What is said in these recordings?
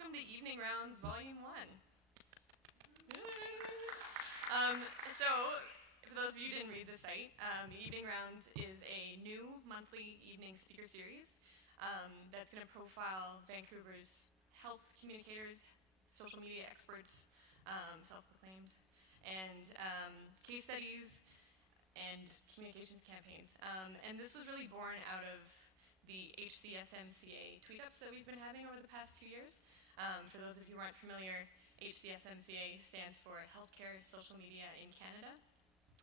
welcome to Evening Rounds Volume 1. So, for those of you who didn't read the site, Evening Rounds is a new monthly evening speaker series that's going to profile Vancouver's health communicators, social media experts, self-proclaimed, and case studies and communications campaigns. And this was really born out of the HCSMCA tweetups that we've been having over the past 2 years. For those of you who aren't familiar, HCSMCA stands for Healthcare Social Media in Canada.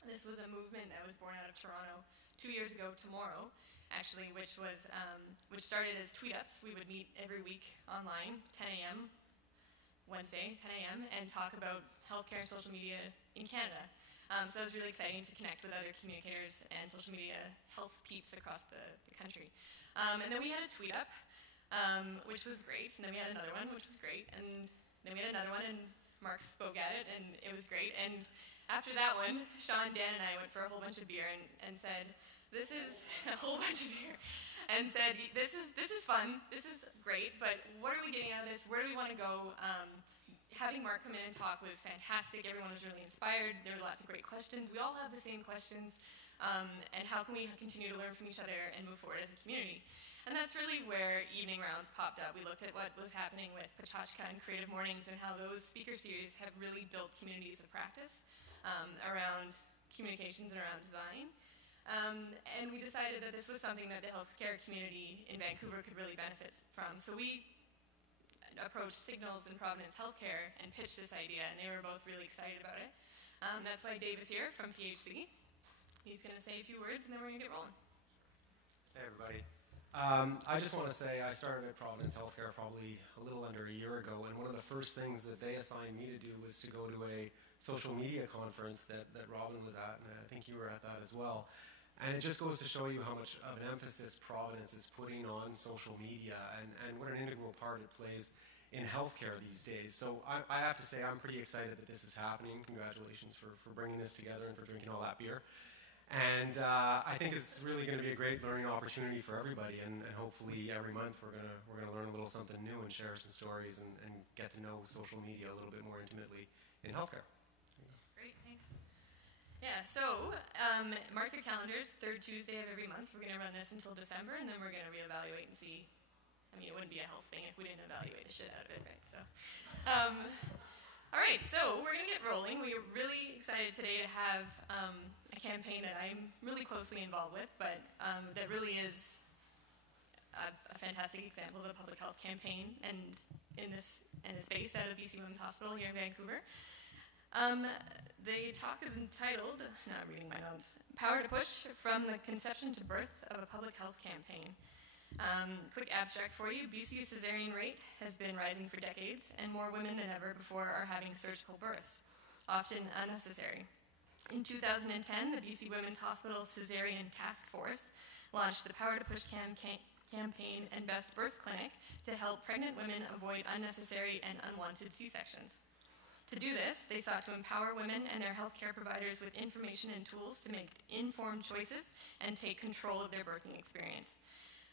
This was a movement that was born out of Toronto 2 years ago tomorrow, actually, which started as tweetups. We would meet every week online, 10 a.m., Wednesday, 10 a.m., and talk about healthcare and social media in Canada. So it was really exciting to connect with other communicators and social media health peeps across the country. And then we had a tweet up, which was great. And then we had another one, which was great. And then we had another one, and Mark spoke at it, and it was great. And after that one, Sean, Dan, and I went for a whole bunch of beer and said, this is a whole bunch of beer, and said, this is fun, this is great, but what are we getting out of this? Where do we want to go? Having Mark come in and talk was fantastic. Everyone was really inspired. There were lots of great questions. We all have the same questions. And how can we continue to learn from each other and move forward as a community? And that's really where Evening Rounds popped up. We looked at what was happening with Pachachka and Creative Mornings and how those speaker series have really built communities of practice around communications and around design. And we decided that this was something that the healthcare community in Vancouver could really benefit from. So we approached Signals and Providence Healthcare and pitched this idea, and they were both really excited about it. That's why Dave is here from PHC. He's going to say a few words, and then we're going to get rolling. Hey, everybody. I just want to say I started at Providence Healthcare probably a little under a year ago, and one of the first things that they assigned me to do was to go to a social media conference that Robyn was at, and I think you were at that as well. And it just goes to show you how much of an emphasis Providence is putting on social media and what an integral part it plays in healthcare these days. So I have to say I'm pretty excited that this is happening. Congratulations for bringing this together and for drinking all that beer. And I think it's really going to be a great learning opportunity for everybody. And hopefully every month we're going to learn a little something new and share some stories and get to know social media a little bit more intimately in healthcare. Great, thanks. Yeah, so mark your calendars, third Tuesday of every month. We're going to run this until December, and then we're going to reevaluate and see. I mean, it wouldn't be a health thing if we didn't evaluate the shit out of it, right? So, all right, so we're going to get rolling. We are really excited today to have a campaign that I'm really closely involved with, but that really is a fantastic example of a public health campaign, and in this space out of BC Women's Hospital here in Vancouver. The talk is entitled, not reading my notes, Power to Push from the Conception to Birth of a Public Health Campaign. Quick abstract for you, BC's cesarean rate has been rising for decades, and more women than ever before are having surgical births, often unnecessary. In 2010, the BC Women's Hospital Cesarean Task Force launched the Power to Push campaign and Best Birth Clinic to help pregnant women avoid unnecessary and unwanted C-sections. To do this, they sought to empower women and their healthcare providers with information and tools to make informed choices and take control of their birthing experience.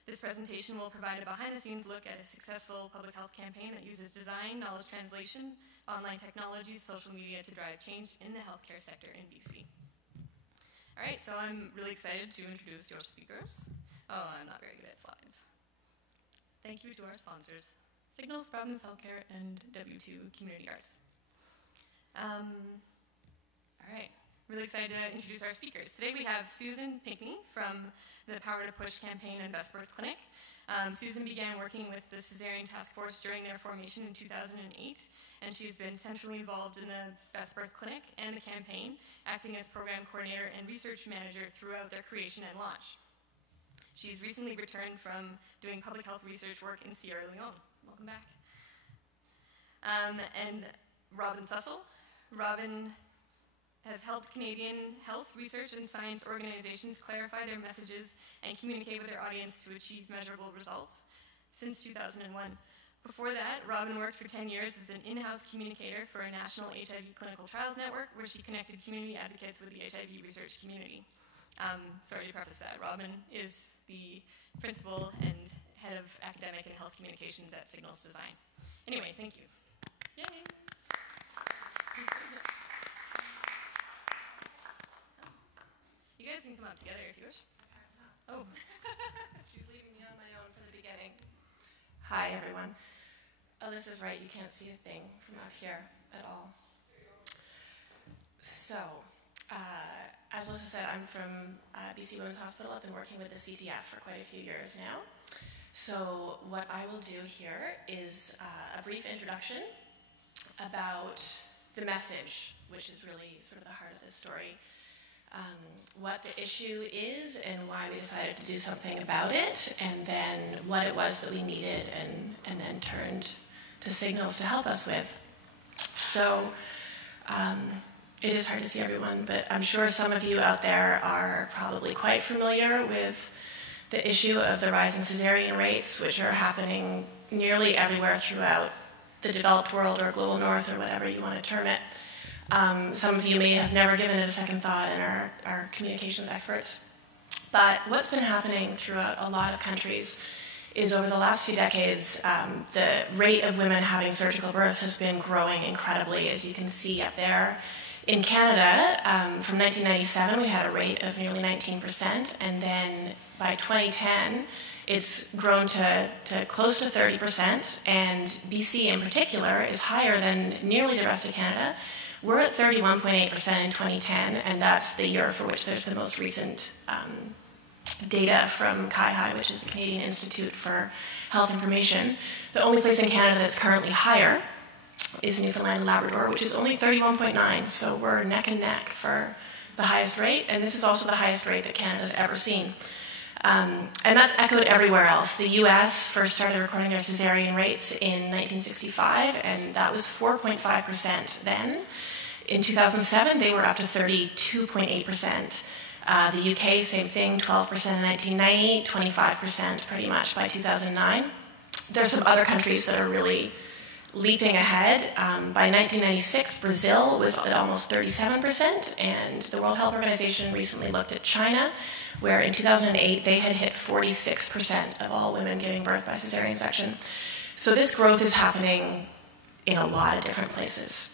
This presentation will provide a behind-the-scenes look at a successful public health campaign that uses design, knowledge translation, online technologies, social media to drive change in the healthcare sector in BC. All right, so I'm really excited to introduce your speakers. Oh, I'm not very good at slides. Thank you to our sponsors, Signals, Providence Healthcare, and W2 Community Arts. All right, really excited to introduce our speakers. Today we have Susan Pinkney from the Power to Push campaign and Best Birth Clinic. Susan began working with the Cesarean Task Force during their formation in 2008, and she's been centrally involved in the Best Birth Clinic and the campaign, acting as program coordinator and research manager throughout their creation and launch. She's recently returned from doing public health research work in Sierra Leone. Welcome back. And Robyn Sussel. Robyn has helped Canadian health research and science organizations clarify their messages and communicate with their audience to achieve measurable results since 2001. Before that, Robyn worked for 10 years as an in-house communicator for a national HIV clinical trials network where she connected community advocates with the HIV research community. Sorry to preface that. Robyn is the principal and head of academic and health communications at Signals Design. Anyway, thank you. Yay! You guys can come up together if you wish. Oh, she's leaving me on my own for the beginning. Hi, everyone. Alyssa's right, you can't see a thing from up here at all. So, as Alyssa said, I'm from BC Women's Hospital. I've been working with the CTF for quite a few years now. So what I will do here is a brief introduction about the message, which is really sort of the heart of this story, what the issue is and why we decided to do something about it, and then what it was that we needed and then turned to signals to help us with. So it is hard to see everyone, but I'm sure some of you out there are probably quite familiar with the issue of the rise in cesarean rates, which are happening nearly everywhere throughout the developed world or global north or whatever you want to term it. Some of you may have never given it a second thought and are communications experts. But what's been happening throughout a lot of countries is over the last few decades, the rate of women having surgical births has been growing incredibly, as you can see up there. In Canada, from 1997, we had a rate of nearly 19%, and then by 2010, it's grown to close to 30%, and BC in particular is higher than nearly the rest of Canada. We're at 31.8% in 2010, and that's the year for which there's the most recent data from CIHI, which is the Canadian Institute for Health Information. The only place in Canada that's currently higher is Newfoundland and Labrador, which is only 31.9, so we're neck and neck for the highest rate, and this is also the highest rate that Canada's ever seen. And that's echoed everywhere else. The US first started recording their cesarean rates in 1965, and that was 4.5% then. In 2007, they were up to 32.8%. The UK, same thing, 12% in 1990, 25% pretty much by 2009. There's some other countries that are really leaping ahead. By 1996, Brazil was at almost 37%, and the World Health Organization recently looked at China, where in 2008 they had hit 46% of all women giving birth by cesarean section. So this growth is happening in a lot of different places.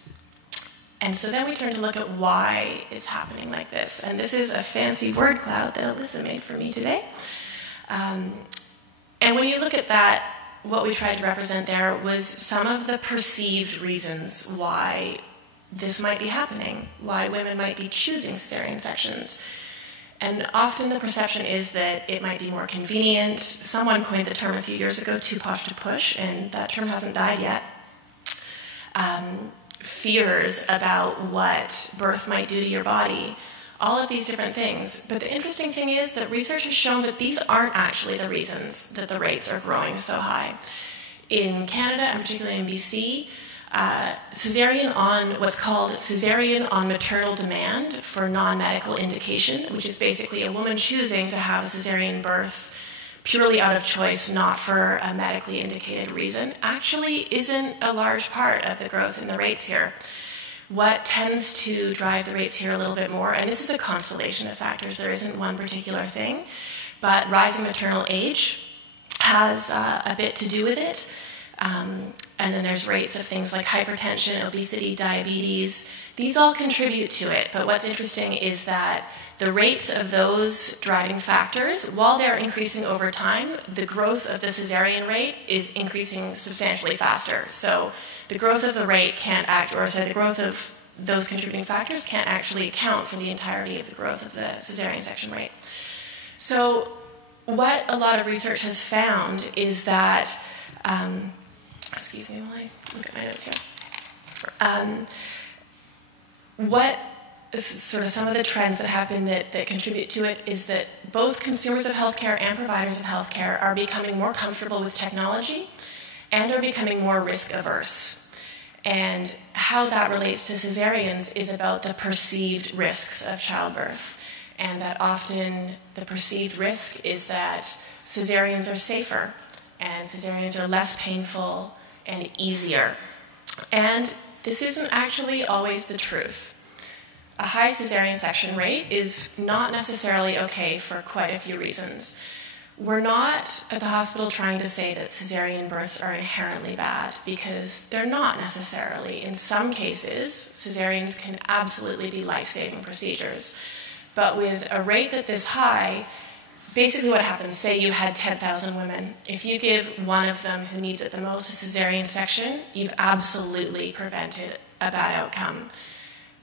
And so then we turn to look at why it's happening like this. And this is a fancy word cloud that Alyssa made for me today. And when you look at that, what we tried to represent there was some of the perceived reasons why this might be happening, why women might be choosing cesarean sections. And often the perception is that it might be more convenient. Someone coined the term a few years ago, too posh to push, and that term hasn't died yet. Fears about what birth might do to your body, all of these different things. But the interesting thing is that research has shown that these aren't actually the reasons that the rates are growing so high. In Canada, and particularly in BC, cesarean on what's called cesarean on maternal demand for non-medical indication, which is basically a woman choosing to have a cesarean birth purely out of choice, not for a medically indicated reason, actually isn't a large part of the growth in the rates here. What tends to drive the rates here a little bit more, and this is a constellation of factors, there isn't one particular thing, but rising maternal age has a bit to do with it. And then there's rates of things like hypertension, obesity, diabetes. These all contribute to it, but what's interesting is that the rates of those driving factors, while they're increasing over time, the growth of the cesarean rate is increasing substantially faster. So the growth of the rate can't the growth of those contributing factors can't actually account for the entirety of the growth of the cesarean section rate. So what a lot of research has found is that, excuse me while I look at my notes here. Sort of some of the trends that happen that contribute to it is that both consumers of healthcare and providers of healthcare are becoming more comfortable with technology and are becoming more risk averse. And how that relates to cesareans is about the perceived risks of childbirth. And that often the perceived risk is that cesareans are safer and cesareans are less painful and easier. And this isn't actually always the truth. A high cesarean section rate is not necessarily okay for quite a few reasons. we're not at the hospital trying to say that cesarean births are inherently bad, because they're not necessarily. In some cases, cesareans can absolutely be life-saving procedures. But with a rate that this high, basically what happens, say you had 10,000 women. If you give one of them who needs it the most a cesarean section, you've absolutely prevented a bad outcome.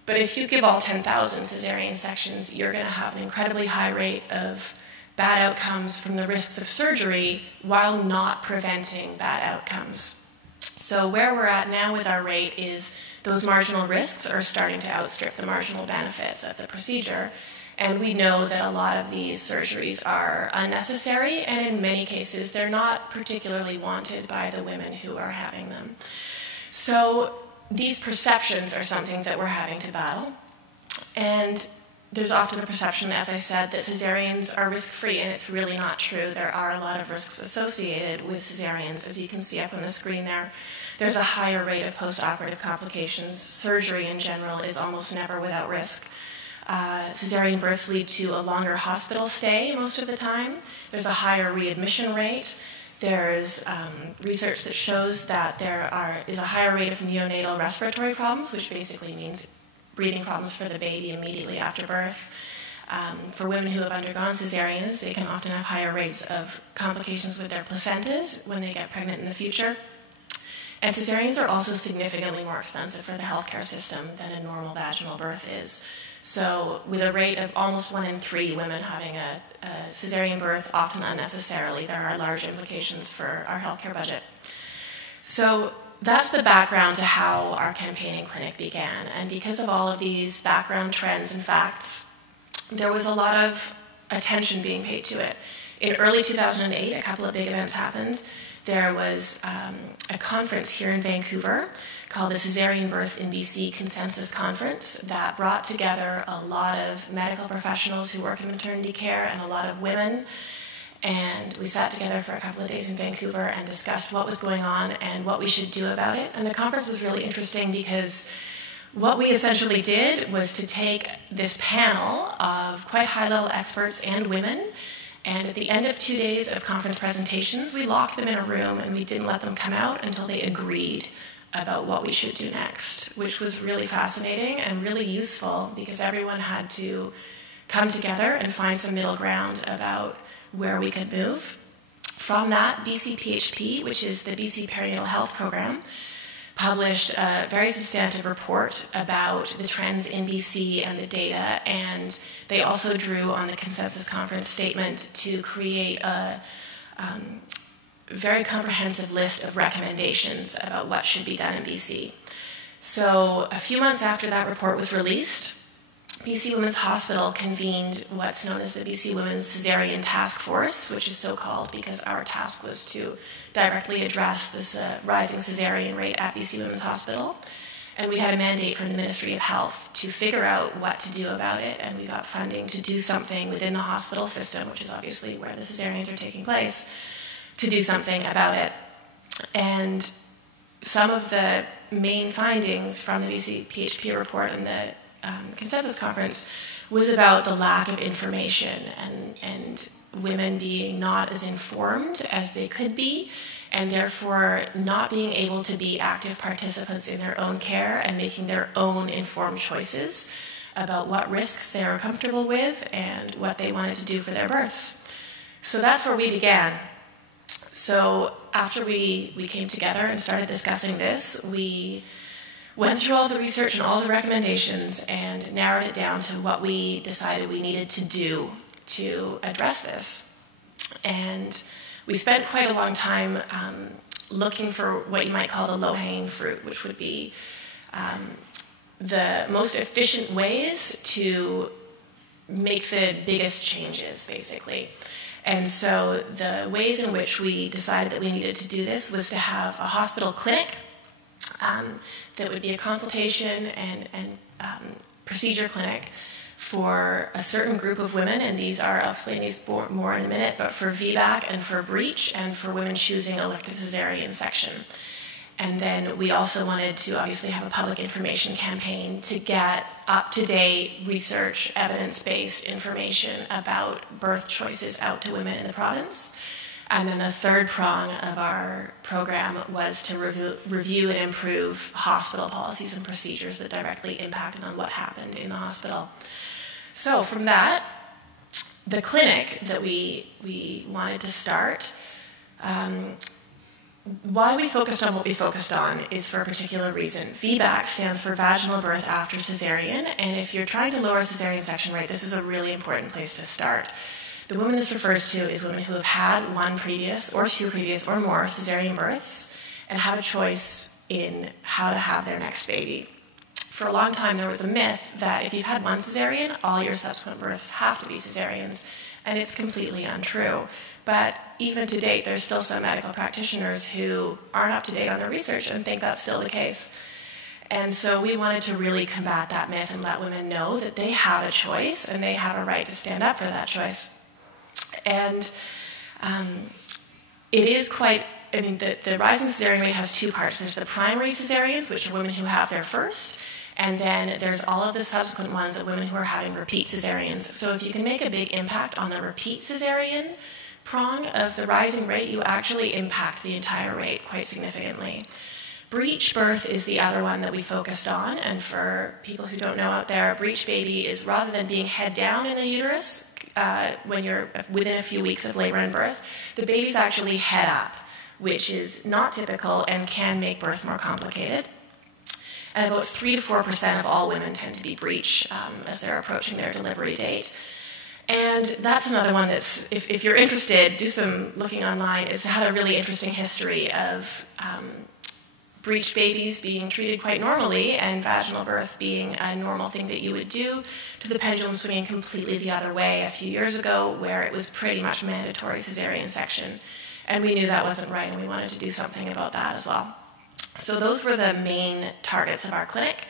But if you give all 10,000 cesarean sections, you're going to have an incredibly high rate of bad outcomes from the risks of surgery while not preventing bad outcomes. So where we're at now with our rate is those marginal risks are starting to outstrip the marginal benefits of the procedure. And we know that a lot of these surgeries are unnecessary, and in many cases they're not particularly wanted by the women who are having them. So these perceptions are something that we're having to battle. And there's often a perception, as I said, that cesareans are risk-free, and it's really not true. There are a lot of risks associated with cesareans, as you can see up on the screen there. There's a higher rate of post-operative complications. Surgery in general is almost never without risk. Cesarean births lead to a longer hospital stay most of the time. There's a higher readmission rate. There's research that shows that there is a higher rate of neonatal respiratory problems, which basically means breathing problems for the baby immediately after birth. For women who have undergone cesareans, they can often have higher rates of complications with their placentas when they get pregnant in the future. And cesareans are also significantly more expensive for the healthcare system than a normal vaginal birth is. So with a rate of almost 1 in 3 women having a cesarean birth, often unnecessarily, there are large implications for our healthcare budget. So that's the background to how our campaigning clinic began. And because of all of these background trends and facts, there was a lot of attention being paid to it. In early 2008, a couple of big events happened. There was a conference here in Vancouver called the Caesarean Birth in BC Consensus Conference that brought together a lot of medical professionals who work in maternity care and a lot of women. And we sat together for a couple of days in Vancouver and discussed what was going on and what we should do about it. And the conference was really interesting because what we essentially did was to take this panel of quite high-level experts and women, and at the end of 2 days of conference presentations, we locked them in a room and we didn't let them come out until they agreed about what we should do next, which was really fascinating and really useful because everyone had to come together and find some middle ground about where we could move. From that, BC PHP, which is the BC Perinatal Health Program, published a very substantive report about the trends in BC and the data, and they also drew on the Consensus Conference statement to create a very comprehensive list of recommendations about what should be done in BC. So a few months after that report was released, BC Women's Hospital convened what's known as the BC Women's Caesarean Task Force, which is so called because our task was to directly address this rising caesarean rate at BC Women's Hospital. And we had a mandate from the Ministry of Health to figure out what to do about it, and we got funding to do something within the hospital system, which is obviously where the caesareans are taking place, to do something about it. And some of the main findings from the BC PHP report and the Consensus Conference was about the lack of information and women being not as informed as they could be, and therefore not being able to be active participants in their own care and making their own informed choices about what risks they are comfortable with and what they wanted to do for their births. So that's where we began. So after we came together and started discussing this, we went through all the research and all the recommendations and narrowed it down to what we decided we needed to do to address this. And we spent quite a long time looking for what you might call the low-hanging fruit, which would be the most efficient ways to make the biggest changes, basically. And so the ways in which we decided that we needed to do this was to have a hospital clinic that would be a consultation and procedure clinic for a certain group of women, and these are, I'll explain these more in a minute, but for VBAC and for breech and for women choosing elective cesarean section. And then we also wanted to obviously have a public information campaign to get up-to-date research, evidence-based information about birth choices out to women in the province. And then the third prong of our program was to review and improve hospital policies and procedures that directly impacted on what happened in the hospital. So from that, the clinic that we wanted to start, why we focused on what we focused on is for a particular reason. VBAC stands for vaginal birth after cesarean, and if you're trying to lower cesarean section rate, this is a really important place to start. The women this refers to is women who have had one previous or two previous or more cesarean births and have a choice in how to have their next baby. For a long time, there was a myth that if you've had one cesarean, all your subsequent births have to be cesareans, and it's completely untrue. But even to date, there's still some medical practitioners who aren't up to date on their research and think that's still the case. And so we wanted to really combat that myth and let women know that they have a choice and they have a right to stand up for that choice. And it is quite, I mean, the rising cesarean rate has two parts. There's the primary cesareans, which are women who have their first, and then there's all of the subsequent ones of women who are having repeat cesareans. So if you can make a big impact on the repeat cesarean prong of the rising rate, you actually impact the entire rate quite significantly. Breech birth is the other one that we focused on, and for people who don't know out there, a breech baby is rather than being head down in the uterus when you're within a few weeks of labor and birth, the baby's actually head up, which is not typical and can make birth more complicated. And about 3 to 4% of all women tend to be breech as they're approaching their delivery date. And that's another one that's, if you're interested, do some looking online. It's had a really interesting history of breech babies being treated quite normally and vaginal birth being a normal thing that you would do, to the pendulum swinging completely the other way a few years ago, where it was pretty much mandatory cesarean section. And we knew that wasn't right, and we wanted to do something about that as well. So those were the main targets of our clinic.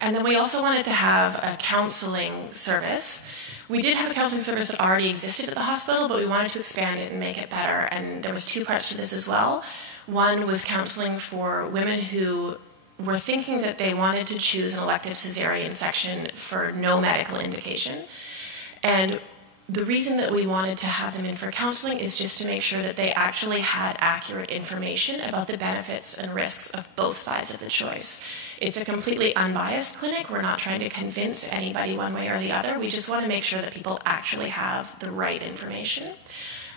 And then we also wanted to have a counseling service. We did have a counseling service that already existed at the hospital, but we wanted to expand it and make it better. And there was two parts to this as well. One was counseling for women who were thinking that they wanted to choose an elective cesarean section for no medical indication. And the reason that we wanted to have them in for counseling is just to make sure that they actually had accurate information about the benefits and risks of both sides of the choice. It's a completely unbiased clinic. We're not trying to convince anybody one way or the other. We just want to make sure that people actually have the right information.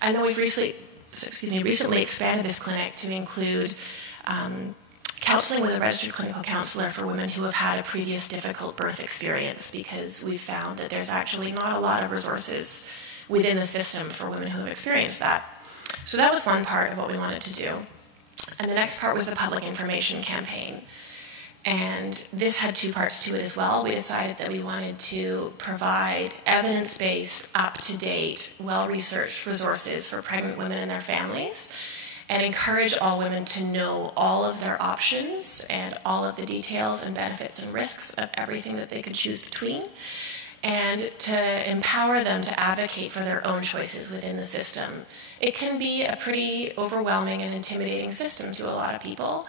And then we've recently expanded this clinic to include counseling with a registered clinical counselor for women who have had a previous difficult birth experience, because we've found that there's actually not a lot of resources within the system for women who have experienced that. So that was one part of what we wanted to do. And the next part was the public information campaign. And this had two parts to it as well. We decided that we wanted to provide evidence-based, up-to-date, well-researched resources for pregnant women and their families, and encourage all women to know all of their options and all of the details and benefits and risks of everything that they could choose between, and to empower them to advocate for their own choices within the system. It can be a pretty overwhelming and intimidating system to a lot of people,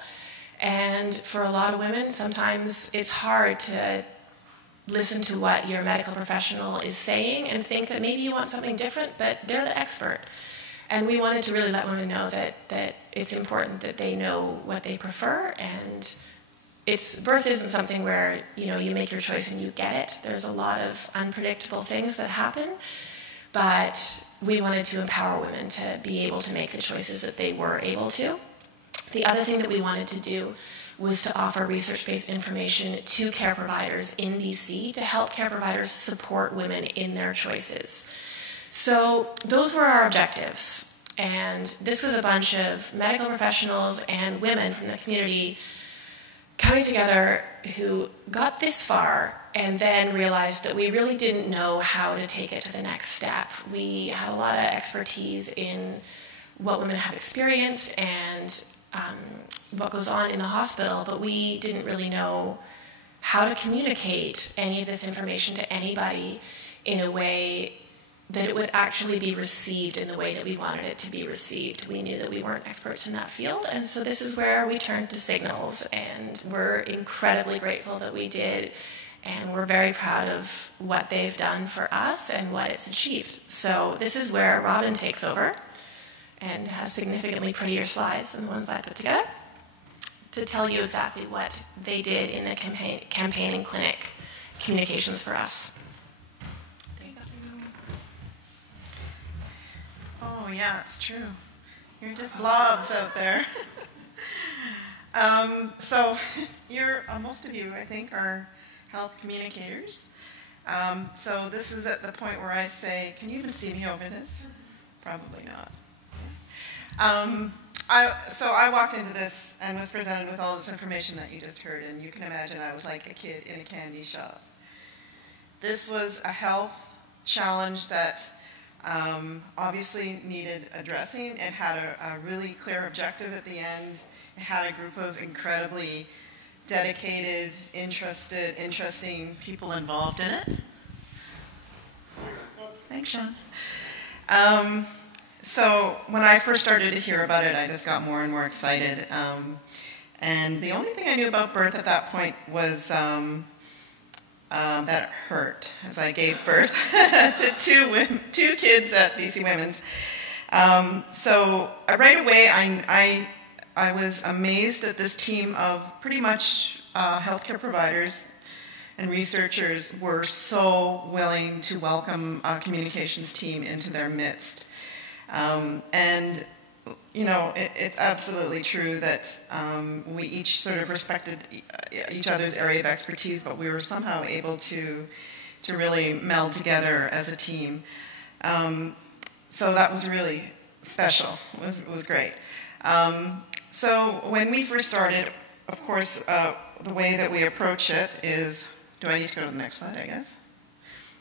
and for a lot of women, sometimes it's hard to listen to what your medical professional is saying and think that maybe you want something different, but they're the expert. And we wanted to really let women know that it's important that they know what they prefer, and birth isn't something where you make your choice and you get it. There's a lot of unpredictable things that happen, but we wanted to empower women to be able to make the choices that they were able to. The other thing that we wanted to do was to offer research-based information to care providers in BC to help care providers support women in their choices. So those were our objectives, and this was a bunch of medical professionals and women from the community coming together who got this far and then realized that we really didn't know how to take it to the next step. We had a lot of expertise in what women have experienced and what goes on in the hospital, but we didn't really know how to communicate any of this information to anybody in a way that it would actually be received in the way that we wanted it to be received. We knew that we weren't experts in that field, and so this is where we turned to Signals, and we're incredibly grateful that we did, and we're very proud of what they've done for us and what it's achieved. So this is where Robyn takes over and has significantly prettier slides than the ones I put together to tell you exactly what they did in the campaign and clinic communications for us. Oh yeah, it's true. You're just blobs out there. So you're, most of you, I think, are health communicators. So this is at the point where I say, can you even see me over this? Probably not. Yes. So I walked into this and was presented with all this information that you just heard, and you can imagine I was like a kid in a candy shop. This was a health challenge that obviously needed addressing. It had a really clear objective at the end. It had a group of incredibly dedicated, interesting people involved in it. Thanks, Sean. So when I first started to hear about it, I just got more and more excited. And the only thing I knew about birth at that point was that it hurt, as I gave birth to two kids at BC Women's. So right away, I was amazed that this team of pretty much healthcare providers and researchers were so willing to welcome a communications team into their midst. And, you know, it's absolutely true that we each sort of respected each other's area of expertise, but we were somehow able to really meld together as a team. So that was really special. It was great. So when we first started, of course, the way that we approach it is, do I need to go to the next slide, I guess?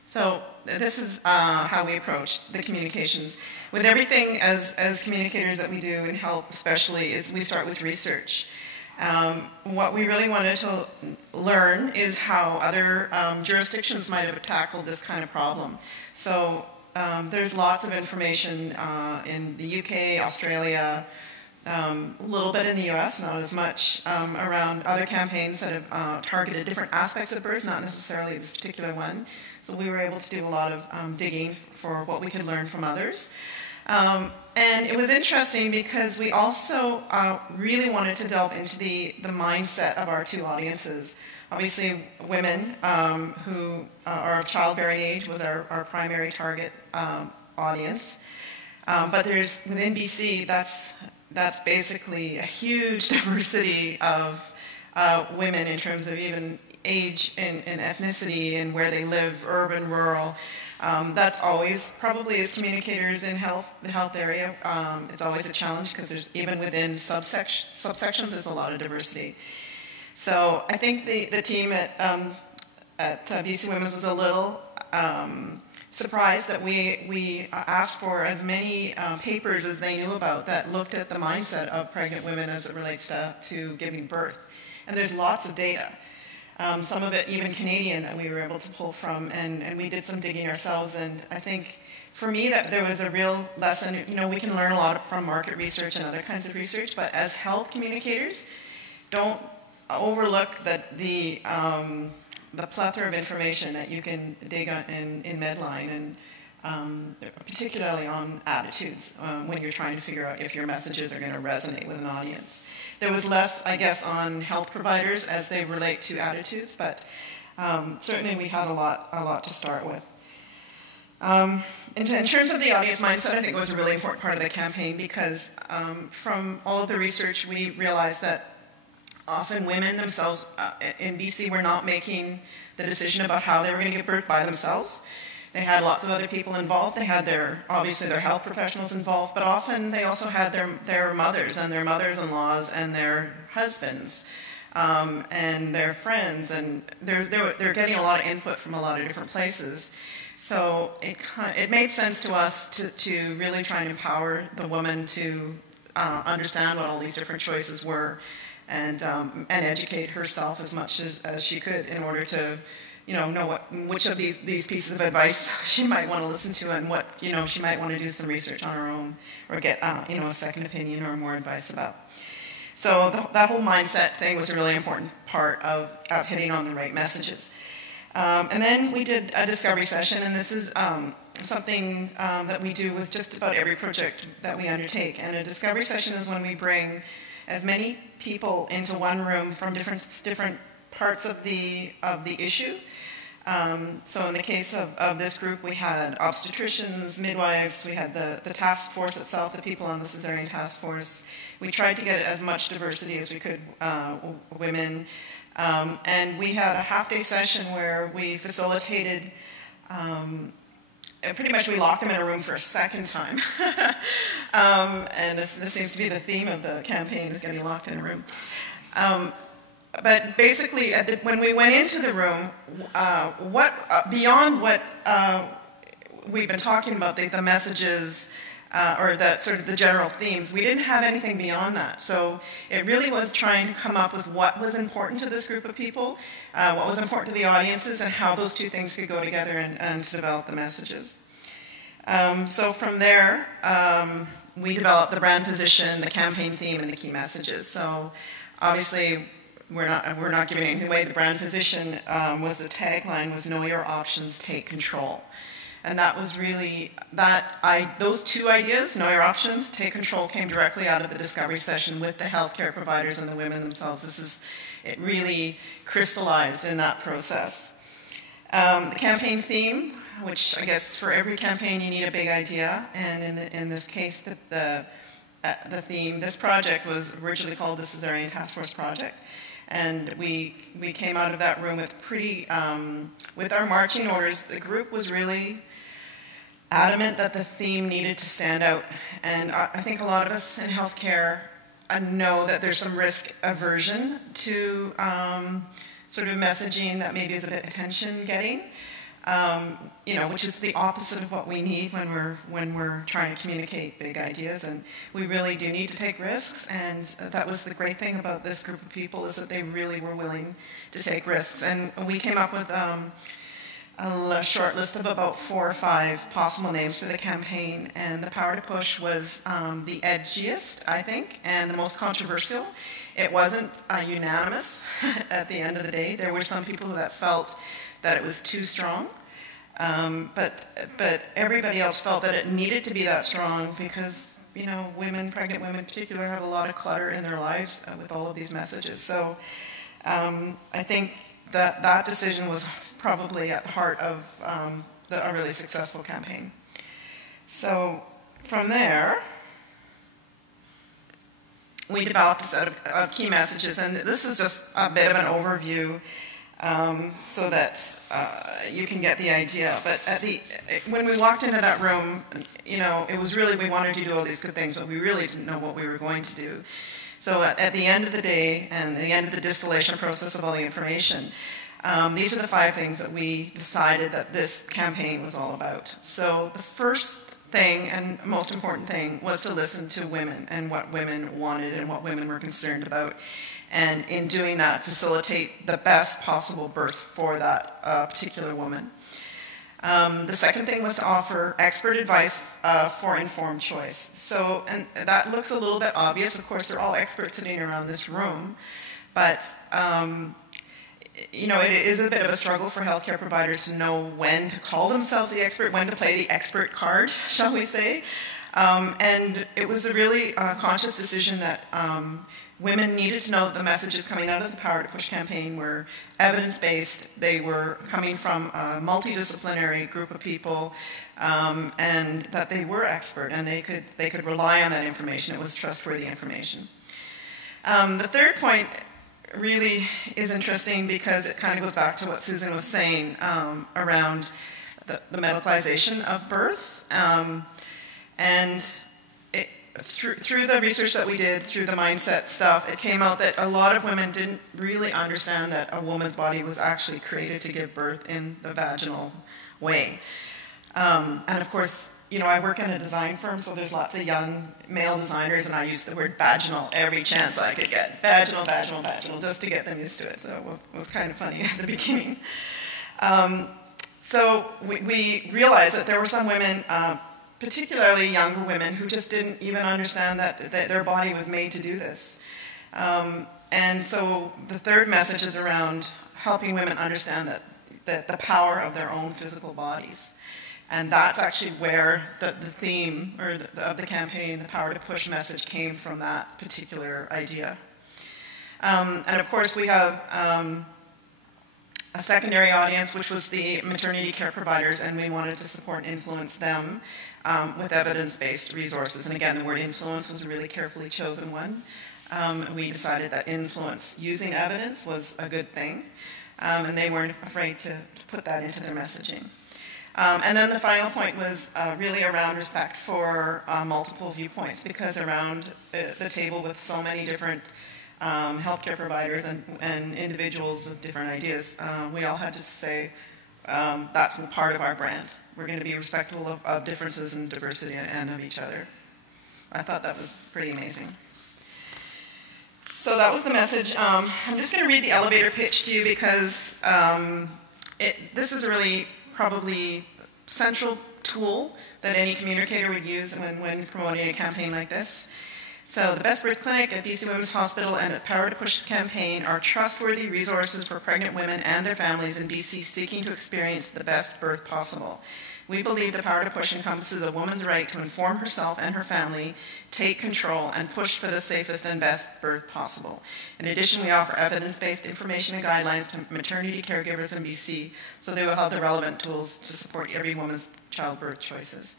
So this is how we approach the communications. With everything as communicators that we do in health especially, is we start with research. What we really wanted to learn is how other jurisdictions might have tackled this kind of problem. So there's lots of information in the UK, Australia, a little bit in the US, not as much, around other campaigns that have targeted different aspects of birth, not necessarily this particular one. So we were able to do a lot of digging for what we could learn from others. And it was interesting because we also really wanted to delve into the mindset of our two audiences. Obviously, women who are of childbearing age was our primary target audience. But there's, within BC, that's basically a huge diversity of women in terms of even age and ethnicity and where they live, urban, rural. That's always, probably as communicators in the health area, it's always a challenge because there's, even within subsections, there's a lot of diversity. So I think the team at BC Women's was a little surprised that we asked for as many papers as they knew about that looked at the mindset of pregnant women as it relates to giving birth. And there's lots of data. Some of it even Canadian that we were able to pull from, and we did some digging ourselves. And I think for me that there was a real lesson. You know, we can learn a lot from market research and other kinds of research, but as health communicators, don't overlook the plethora of information that you can dig on in Medline, and particularly on attitudes when you're trying to figure out if your messages are going to resonate with an audience. There was less, I guess, on health providers as they relate to attitudes, but certainly we had a lot to start with. In terms of the audience mindset, I think it was a really important part of the campaign because from all of the research, we realized that often women themselves in BC were not making the decision about how they were going to give birth by themselves. They had lots of other people involved. They had obviously their health professionals involved, but often they also had their mothers and their mothers-in-laws and their husbands and their friends, and they're getting a lot of input from a lot of different places. So it made sense to us to really try and empower the woman to understand what all these different choices were, and educate herself as much as she could in order to, which of these pieces of advice she might want to listen to, and what she might want to do some research on her own, or get a second opinion or more advice about. So that whole mindset thing was a really important part of hitting on the right messages. And then we did a discovery session, and this is something that we do with just about every project that we undertake. And a discovery session is when we bring as many people into one room from different parts of the issue. So in the case of this group, we had obstetricians, midwives, we had the task force itself, the people on the cesarean task force. We tried to get as much diversity as we could, women. And we had a half-day session where we facilitated, pretty much we locked them in a room for a second time. And this seems to be the theme of the campaign, is getting locked in a room. But basically, when we went into the room, beyond what we've been talking about, the messages, or the general themes, we didn't have anything beyond that. So it really was trying to come up with what was important to this group of people, what was important to the audiences, and how those two things could go together and to develop the messages. So from there, we developed the brand position, the campaign theme, and the key messages. So obviously, we're not giving anything away. The brand position was the tagline was "Know your options, take control." And that was really, those two ideas, know your options, take control, came directly out of the discovery session with the healthcare providers and the women themselves. It really crystallized in that process. The campaign theme, which I guess for every campaign you need a big idea, and in this case, the theme, this project was originally called the Cesarean Task Force Project. And we came out of that room with with our marching orders. The group was really adamant that the theme needed to stand out. And I think a lot of us in healthcare know that there's some risk aversion to sort of messaging that maybe is a bit attention-getting, which is the opposite of what we need when we're trying to communicate big ideas. And we really do need to take risks. And that was the great thing about this group of people, is that they really were willing to take risks. And we came up with a short list of about 4 or 5 possible names for the campaign, and the Power to Push was the edgiest, I think, and the most controversial. It wasn't unanimous at the end of the day. There were some people that felt that it was too strong, but everybody else felt that it needed to be that strong because, women, pregnant women in particular, have a lot of clutter in their lives with all of these messages. So I think that decision was probably at the heart of a really successful campaign. So from there, we developed a set of key messages, and this is just a bit of an overview so that you can get the idea. But when we walked into that room, it was really, we wanted to do all these good things, but we really didn't know what we were going to do. So at the end of the day, and the end of the distillation process of all the information, these are the 5 things that we decided that this campaign was all about. So the first thing, and most important thing, was to listen to women and what women wanted and what women were concerned about. And in doing that, facilitate the best possible birth for that particular woman. The second thing was to offer expert advice for informed choice. So, and that looks a little bit obvious. Of course, they're all experts sitting around this room, but it is a bit of a struggle for healthcare providers to know when to call themselves the expert, when to play the expert card, shall we say. And it was a really conscious decision that women needed to know that the messages coming out of the Power to Push campaign were evidence-based. They were coming from a multidisciplinary group of people, and that they were expert, and they could rely on that information. It was trustworthy information. The third point really is interesting because it kind of goes back to what Susan was saying around the medicalization of birth. And through the research that we did, through the mindset stuff, it came out that a lot of women didn't really understand that a woman's body was actually created to give birth in the vaginal way. And of course, I work in a design firm, so there's lots of young male designers, and I use the word vaginal every chance I could get. Vaginal, vaginal, vaginal, just to get them used to it. So it was kind of funny at the beginning. So we realized that there were some women, particularly younger women, who just didn't even understand that their body was made to do this. And so the third message is around helping women understand that the power of their own physical bodies. And that's actually where the theme of the campaign, the Power to Push message, came from, that particular idea. And of course we have a secondary audience, which was the maternity care providers, and we wanted to support and influence them with evidence-based resources. And again, the word influence was a really carefully chosen one. We decided that influence using evidence was a good thing, and they weren't afraid to put that into their messaging. And then the final point was really around respect for multiple viewpoints, because around the table with so many different healthcare providers and individuals with different ideas, we all had to say that's part of our brand. We're going to be respectful of differences and diversity and of each other. I thought that was pretty amazing. So that was the message. I'm just going to read the elevator pitch to you because this is a really probably central tool that any communicator would use when promoting a campaign like this. So the Best Birth Clinic at BC Women's Hospital and the Power to Push campaign are trustworthy resources for pregnant women and their families in BC seeking to experience the best birth possible. We believe the Power to Push encompasses a woman's right to inform herself and her family, take control, and push for the safest and best birth possible. In addition, we offer evidence-based information and guidelines to maternity caregivers in BC so they will have the relevant tools to support every woman's childbirth choices.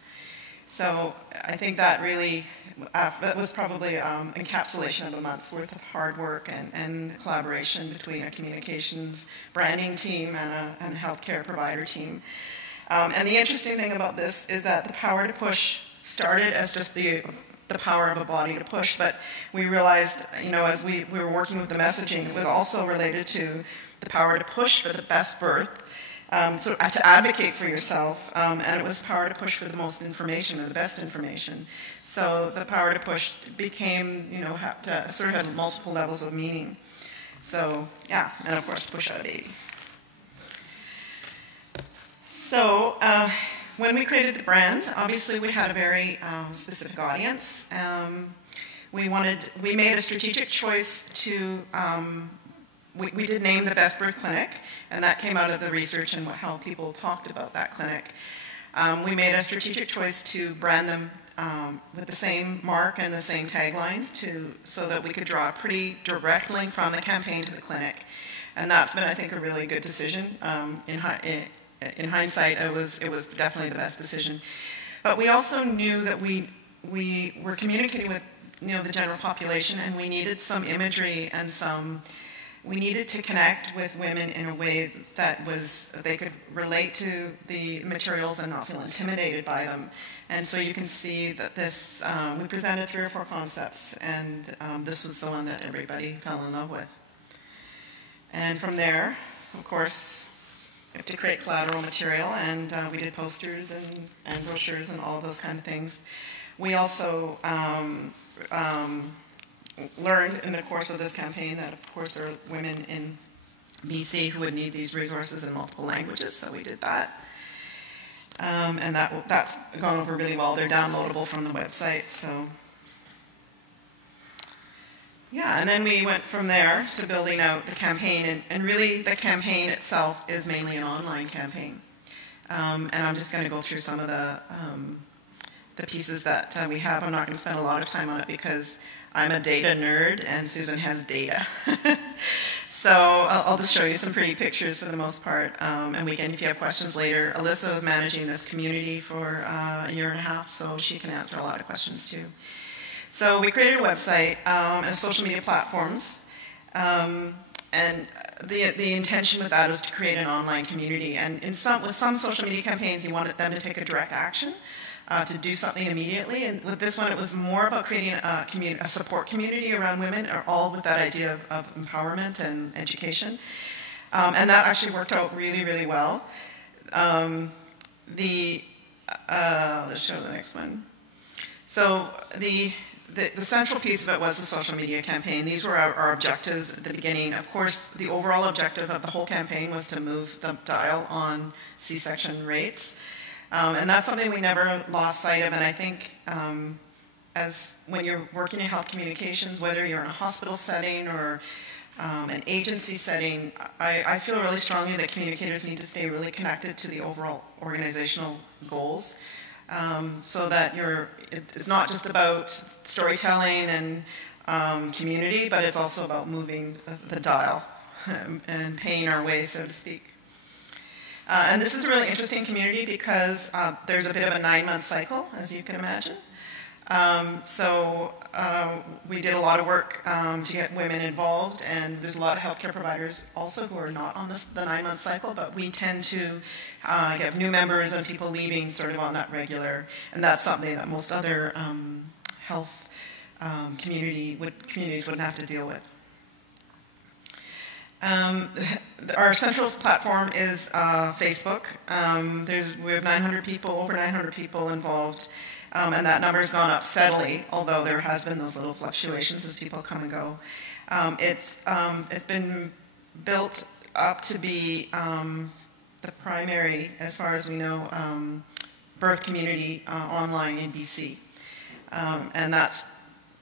So I think that really, that was probably encapsulation of a month's worth of hard work and collaboration between a communications branding team and a healthcare provider team. And the interesting thing about this is that the Power to Push started as just the power of a body to push, but we realized, as we were working with the messaging, it was also related to the power to push for the best birth, so to advocate for yourself, and it was power to push for the most information or the best information. So the Power to Push became, sort of had multiple levels of meaning. So yeah, and of course, push out a baby. So when we created the brand, obviously we had a very specific audience. We made a strategic choice to, we did name the Best Birth Clinic, and that came out of the research and how people talked about that clinic. We made a strategic choice to brand them with the same mark and the same tagline so that we could draw a pretty direct link from the campaign to the clinic. And that's been, I think, a really good decision. In hindsight, it was definitely the best decision. But we also knew that we were communicating with the general population, and we needed some imagery and we needed to connect with women in a way that they could relate to the materials and not feel intimidated by them. And so you can see that this, we presented 3 or 4 concepts, and this was the one that everybody fell in love with. And from there, of course, we have to create collateral material, and we did posters and brochures and all of those kind of things. We also learned in the course of this campaign that, of course, there are women in BC who would need these resources in multiple languages, so we did that. And that's gone over really well. They're downloadable from the website, so... Yeah, and then we went from there to building out the campaign, and really the campaign itself is mainly an online campaign. And I'm just going to go through some of the pieces that we have. I'm not going to spend a lot of time on it because I'm a data nerd and Susan has data. So I'll just show you some pretty pictures for the most part. And we can, if you have questions later, Alyssa was managing this community for a year and a half, so she can answer a lot of questions too. So we created a website and social media platforms, and the intention with that was to create an online community. And with some social media campaigns, you wanted them to take a direct action, to do something immediately. And with this one, it was more about creating a support community around women, all with that idea of empowerment and education. And that actually worked out really, really well. Let's show the next one. So the central piece of it was the social media campaign. These were our objectives at the beginning. Of course, the overall objective of the whole campaign was to move the dial on C-section rates. And that's something we never lost sight of. And I think as when you're working in health communications, whether you're in a hospital setting or an agency setting, I feel really strongly that communicators need to stay really connected to the overall organizational goals. So that it's not just about storytelling and community, but it's also about moving the dial and paying our way, so to speak. And this is a really interesting community because there's a bit of a 9-month cycle, as you can imagine. So we did a lot of work to get women involved, and there's a lot of healthcare providers also who are not on the 9-month cycle, but we tend to get new members and people leaving sort of on that regular, and that's something that most other health communities wouldn't have to deal with. Our central platform is Facebook. We have 900 people, over 900 people involved. And that number's gone up steadily, although there has been those little fluctuations as people come and go. It's been built up to be the primary, as far as we know, birth community online in BC. And that's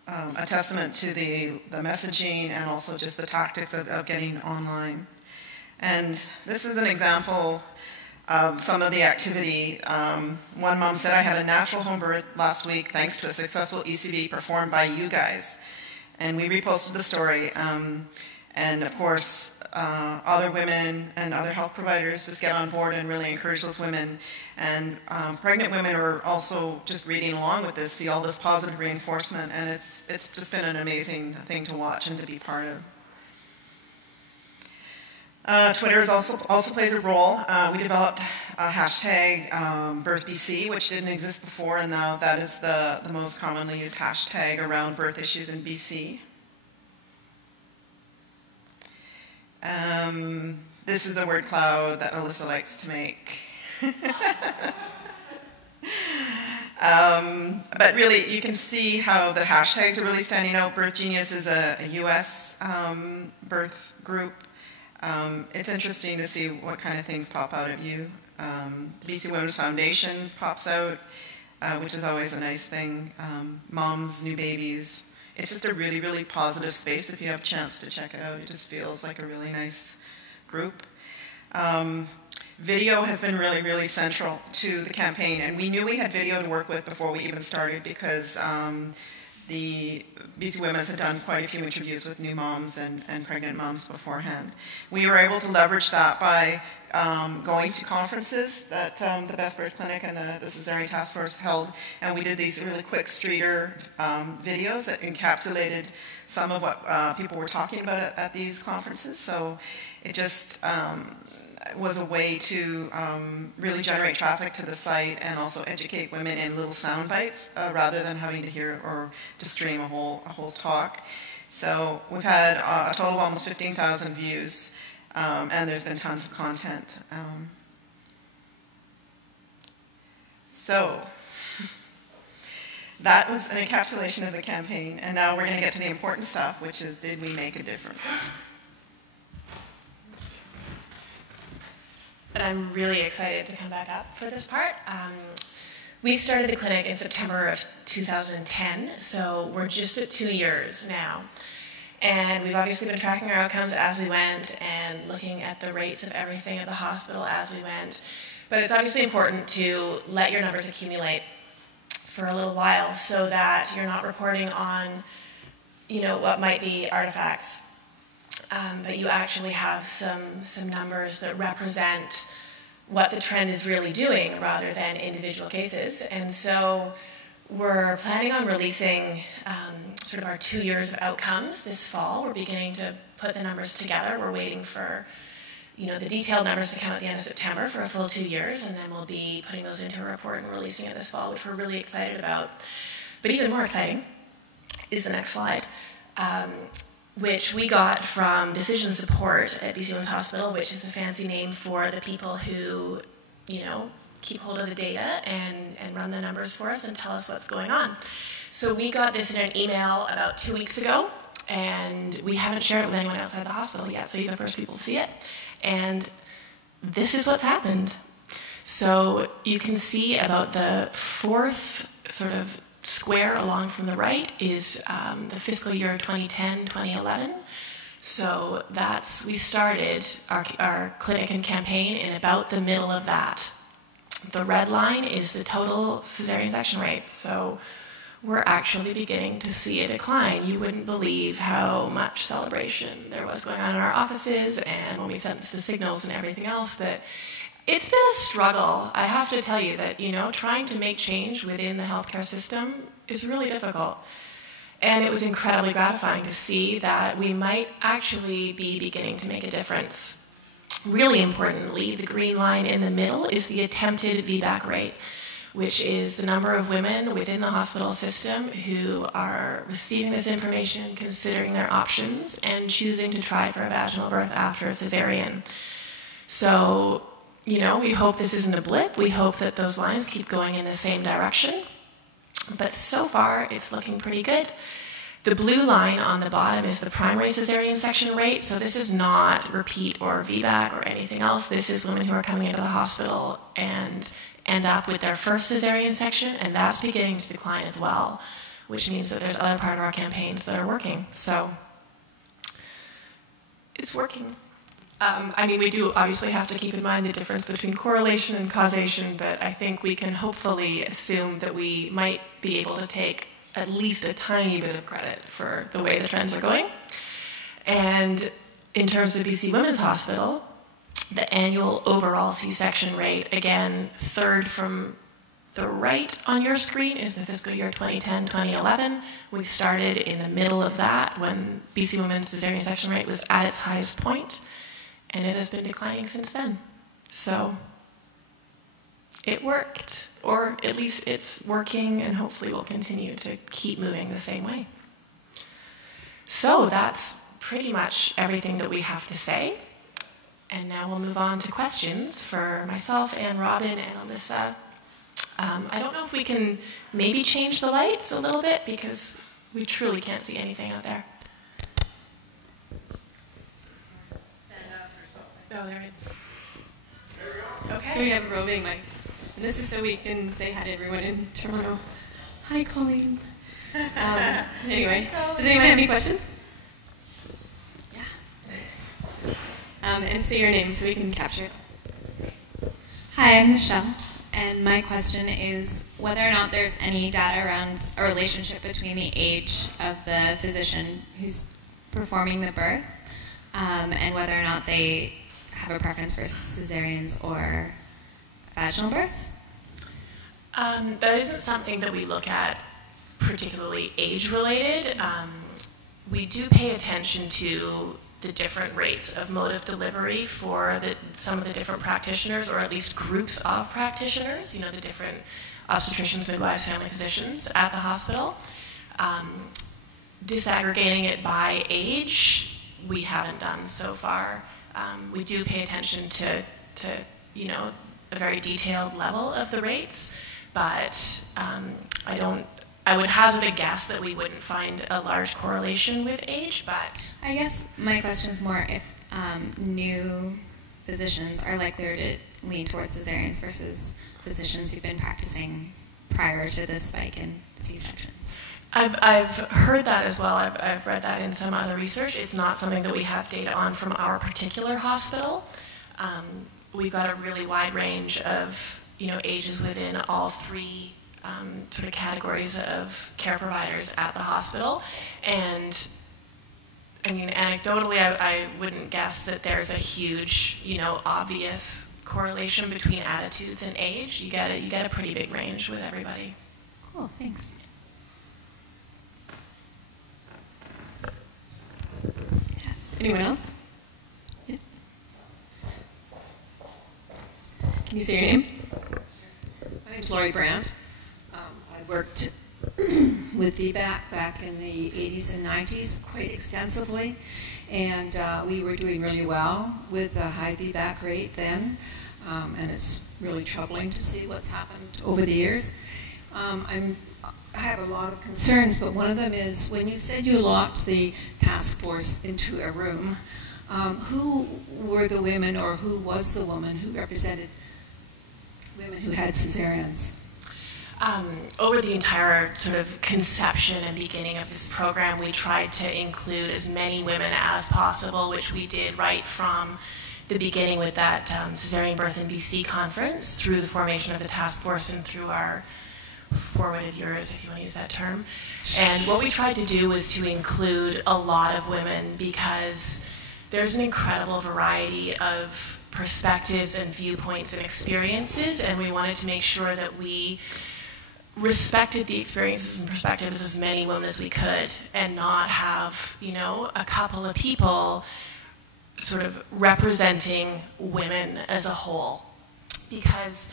a testament to the messaging and also just the tactics of getting online. And this is an example some of the activity. One mom said, I had a natural home birth last week thanks to a successful ECV performed by you guys. And we reposted the story. And of course, other women and other health providers just get on board and really encourage those women. And pregnant women are also just reading along with this, see all this positive reinforcement. And it's just been an amazing thing to watch and to be part of. Twitter also plays a role. We developed a hashtag BirthBC, which didn't exist before, and now that is the most commonly used hashtag around birth issues in BC. This is a word cloud that Alyssa likes to make. But really, you can see how the hashtags are really standing out. Birth Genius is a US birth group. It's interesting to see what kind of things pop out at you. The BC Women's Foundation pops out, which is always a nice thing. Moms, new babies. It's just a really, really positive space if you have a chance to check it out. It just feels like a really nice group. Video has been really, really central to the campaign, and we knew we had video to work with before we even started because the BC Women's had done quite a few interviews with new moms and pregnant moms beforehand. We were able to leverage that by going to conferences that the Best Birth Clinic and the Cesarean Task Force held, and we did these really quick streeter videos that encapsulated some of what people were talking about at these conferences. So it just was a way to really generate traffic to the site and also educate women in little sound bites rather than having to hear or to stream a whole talk. So we've had a total of almost 15,000 views, and there's been tons of content. So that was an encapsulation of the campaign, and now we're going to get to the important stuff, which is, did we make a difference? But I'm really excited to come back up for this part. We started the clinic in September of 2010, so we're just at 2 years now. And we've obviously been tracking our outcomes as we went and looking at the rates of everything at the hospital as we went. But it's obviously important to let your numbers accumulate for a little while so that you're not reporting on, what might be artifacts. But you actually have some numbers that represent what the trend is really doing rather than individual cases. And so we're planning on releasing sort of our 2 years of outcomes this fall. We're beginning to put the numbers together. We're waiting for the detailed numbers to come at the end of September for a full 2 years, and then we'll be putting those into a report and releasing it this fall, which we're really excited about. But even more exciting is the next slide. Which we got from Decision Support at BC Women's Hospital, which is a fancy name for the people who, keep hold of the data and run the numbers for us and tell us what's going on. So we got this in an email about 2 weeks ago, and we haven't shared it with anyone outside the hospital yet, so you're the first people to see it. And this is what's happened. So you can see about the fourth sort of square along from the right is the fiscal year 2010-2011. So we started our clinic and campaign in about the middle of that. The red line is the total cesarean section rate. So we're actually beginning to see a decline. You wouldn't believe how much celebration there was going on in our offices, and when we sent this to Signals and everything else, that it's been a struggle. I have to tell you that, trying to make change within the healthcare system is really difficult. And it was incredibly gratifying to see that we might actually be beginning to make a difference. Really importantly, the green line in the middle is the attempted VBAC rate, which is the number of women within the hospital system who are receiving this information, considering their options, and choosing to try for a vaginal birth after a cesarean. So, we hope this isn't a blip. We hope that those lines keep going in the same direction. But so far, it's looking pretty good. The blue line on the bottom is the primary cesarean section rate. So this is not repeat or VBAC or anything else. This is women who are coming into the hospital and end up with their first cesarean section, and that's beginning to decline as well, which means that there's other part of our campaigns that are working. So it's working. We do obviously have to keep in mind the difference between correlation and causation, but I think we can hopefully assume that we might be able to take at least a tiny bit of credit for the way the trends are going. And in terms of BC Women's Hospital, the annual overall C-section rate, again, third from the right on your screen is the fiscal year 2010-2011. We started in the middle of that when BC Women's cesarean section rate was at its highest point, and it has been declining since then. So it worked, or at least it's working, and hopefully will continue to keep moving the same way. So that's pretty much everything that we have to say. And now we'll move on to questions for myself and Robyn and Alyssa. I don't know if we can maybe change the lights a little bit because we truly can't see anything out there. Stand up or something. Oh, there we go. Okay. So we have a roving mic. And this is so we can say hi to everyone in Toronto. Hi, Colleen. Anyway, does anyone have any questions? Yeah. And say your name so we can capture it. Hi, I'm Michelle, and my question is whether or not there's any data around a relationship between the age of the physician who's performing the birth and whether or not they have a preference for cesareans or vaginal births? That isn't something that we look at particularly age-related. We do pay attention to the different rates of mode of delivery for some of the different practitioners, or at least groups of practitioners, the different obstetricians, midwives, family physicians at the hospital. Disaggregating it by age, we haven't done so far. We do pay attention to a very detailed level of the rates, but I would hazard a guess that we wouldn't find a large correlation with age, but I guess my question is more if new physicians are likelier to lean towards cesareans versus physicians who've been practicing prior to this spike in C-sections. I've heard that as well. I've read that in some other research. It's not something that we have data on from our particular hospital. We've got a really wide range of ages within all three sort of categories of care providers at the hospital, and anecdotally, I wouldn't guess that there's a huge, obvious correlation between attitudes and age. You get a pretty big range with everybody. Cool, thanks. Yes. Anyone else? Yeah. Can you say your name? My name's Laurie Brandt. I worked with VBAC back in the 80s and 90s quite extensively, and we were doing really well with the high VBAC rate then, and it's really troubling to see what's happened over the years. I'm I have a lot of concerns, but one of them is when you said you locked the task force into a room, who were the women, or who was the woman who represented women who had cesareans? Over the entire sort of conception and beginning of this program, we tried to include as many women as possible, which we did right from the beginning with that cesarean birth in BC conference, through the formation of the task force and through our formative years, if you want to use that term. And what we tried to do was to include a lot of women, because there's an incredible variety of perspectives and viewpoints and experiences, and we wanted to make sure that we respected the experiences and perspectives of as many women as we could, and not have, you know, a couple of people sort of representing women as a whole. Because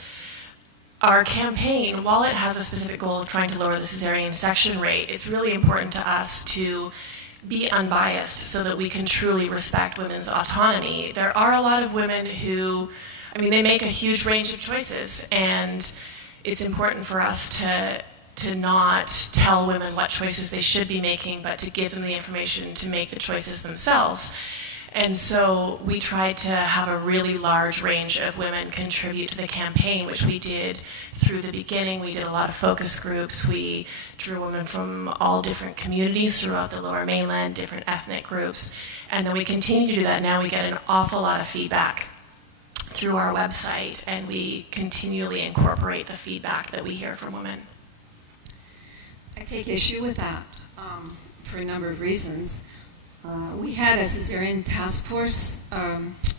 our campaign, while it has a specific goal of trying to lower the cesarean section rate, it's really important to us to be unbiased so that we can truly respect women's autonomy. There are a lot of women who, I mean, they make a huge range of choices, and it's important for us to not tell women what choices they should be making, but to give them the information to make the choices themselves. And so we tried to have a really large range of women contribute to the campaign, which we did through the beginning. We did a lot of focus groups. We drew women from all different communities throughout the Lower Mainland, different ethnic groups. And then we continue to do that. Now we get an awful lot of feedback through our website, and we continually incorporate the feedback that we hear from women. I take issue with that for a number of reasons. We had a cesarean task force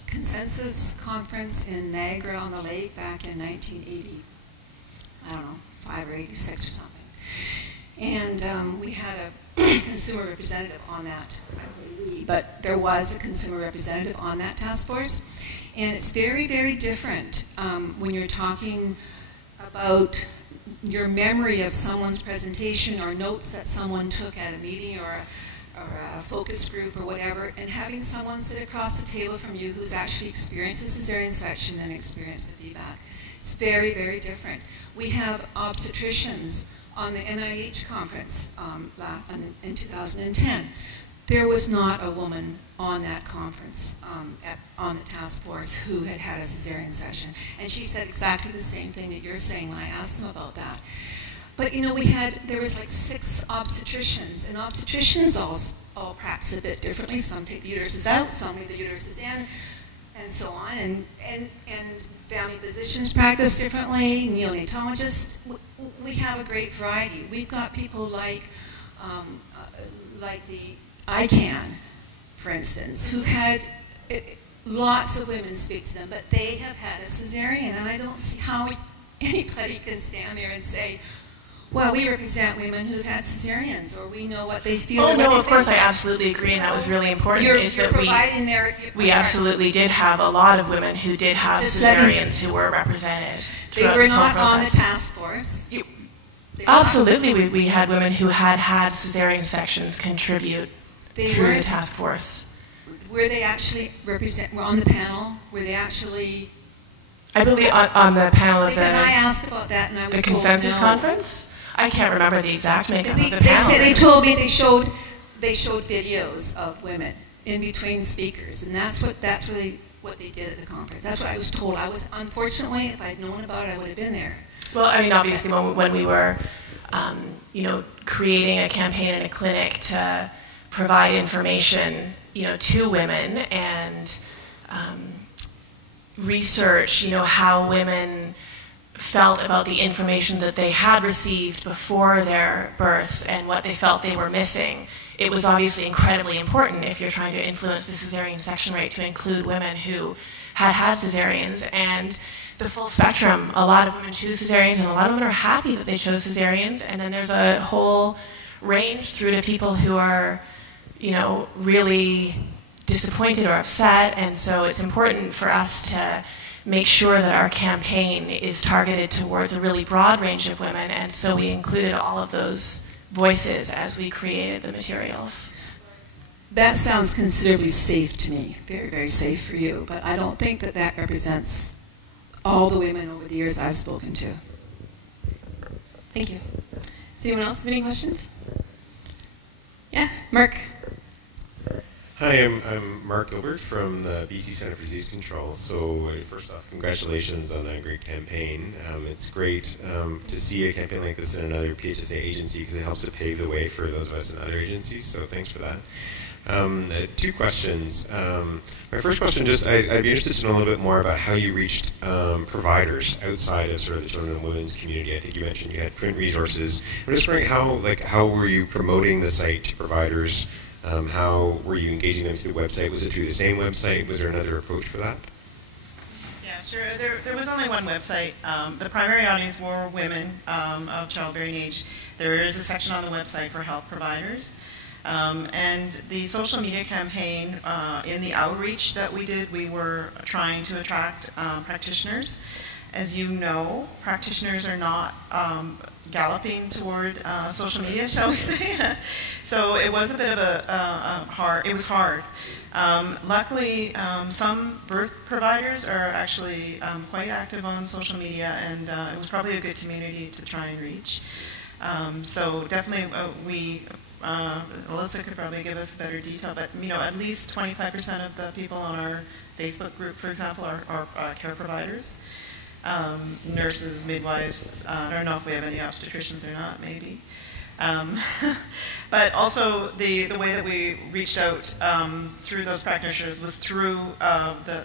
consensus conference in Niagara-on-the-Lake back in 1980, I don't know, 5 or 86 or something. And we had a consumer representative on that. I say we, but there was a consumer representative on that task force. And it's very, very different when you're talking about your memory of someone's presentation or notes that someone took at a meeting or a focus group or whatever, and having someone sit across the table from you who's actually experienced a cesarean section and experienced the feedback. It's very, very different. We have obstetricians on the NIH conference in 2010. There was not a woman on that conference, on the task force, who had had a cesarean section. And she said exactly the same thing that you're saying when I asked them about that. But you know, there was like 6 obstetricians, and obstetricians all practice a bit differently. Some take the uteruses out, some leave the uteruses in, and so on. And family physicians practice differently, neonatologists. We have a great variety. We've got people like the ICANN, for instance, who've had lots of women speak to them, but they have had a cesarean, and I don't see how anybody can stand there and say, well, we represent women who've had cesareans, or we know what they feel. Oh, no, of course, I absolutely agree, and that was really important. We absolutely did have a lot of women who did have cesareans who were represented. They were not on the task force. Absolutely, we had women who had cesarean sections contribute through the task force. Were they actually were on the panel? Were they actually? I believe on the panel of because I asked about that, and I was the told consensus no. conference. I can't remember the exact makeup of the panel. They told me they showed videos of women in between speakers, and that's really what they did at the conference. That's what I was told. Unfortunately, if I'd known about it, I would have been there. Well, I mean, obviously, when we were, creating a campaign in a clinic to provide information, to women and research, how women felt about the information that they had received before their births and what they felt they were missing. It was obviously incredibly important, if you're trying to influence the cesarean section rate, to include women who had cesareans, and the full spectrum. A lot of women choose cesareans, and a lot of women are happy that they chose cesareans, and then there's a whole range through to people who are, really disappointed or upset. And so it's important for us to make sure that our campaign is targeted towards a really broad range of women, and so we included all of those voices as we created the materials. That sounds considerably safe to me, very, very safe for you, but I don't think that represents all the women over the years I've spoken to. Thank you. Is anyone else have any questions? Yeah, Mark. Hi, I'm Mark Gilbert from the BC Centre for Disease Control. So first off, congratulations on a great campaign. It's great to see a campaign like this in another PHSA agency because it helps to pave the way for those of us in other agencies, so thanks for that. Two questions. My first question, I'd be interested to know a little bit more about how you reached providers outside of sort of the children and women's community. I think you mentioned you had print resources. I'm just wondering how were you promoting the site to providers? How were you engaging them through the website? Was it through the same website? Was there another approach for that? Yeah, sure. There was only one website. The primary audience were women of childbearing age. There is a section on the website for health providers. And the social media campaign, in the outreach that we did, we were trying to attract practitioners. As you know, practitioners are not galloping toward social media, shall we say. So it was a bit of it was hard. Luckily, some birth providers are actually quite active on social media, and it was probably a good community to try and reach. So definitely Alyssa could probably give us better detail, but at least 25% of the people on our Facebook group, for example, are care providers. Nurses, midwives, I don't know if we have any obstetricians or not, maybe. But also the way that we reached out through those practitioners was through the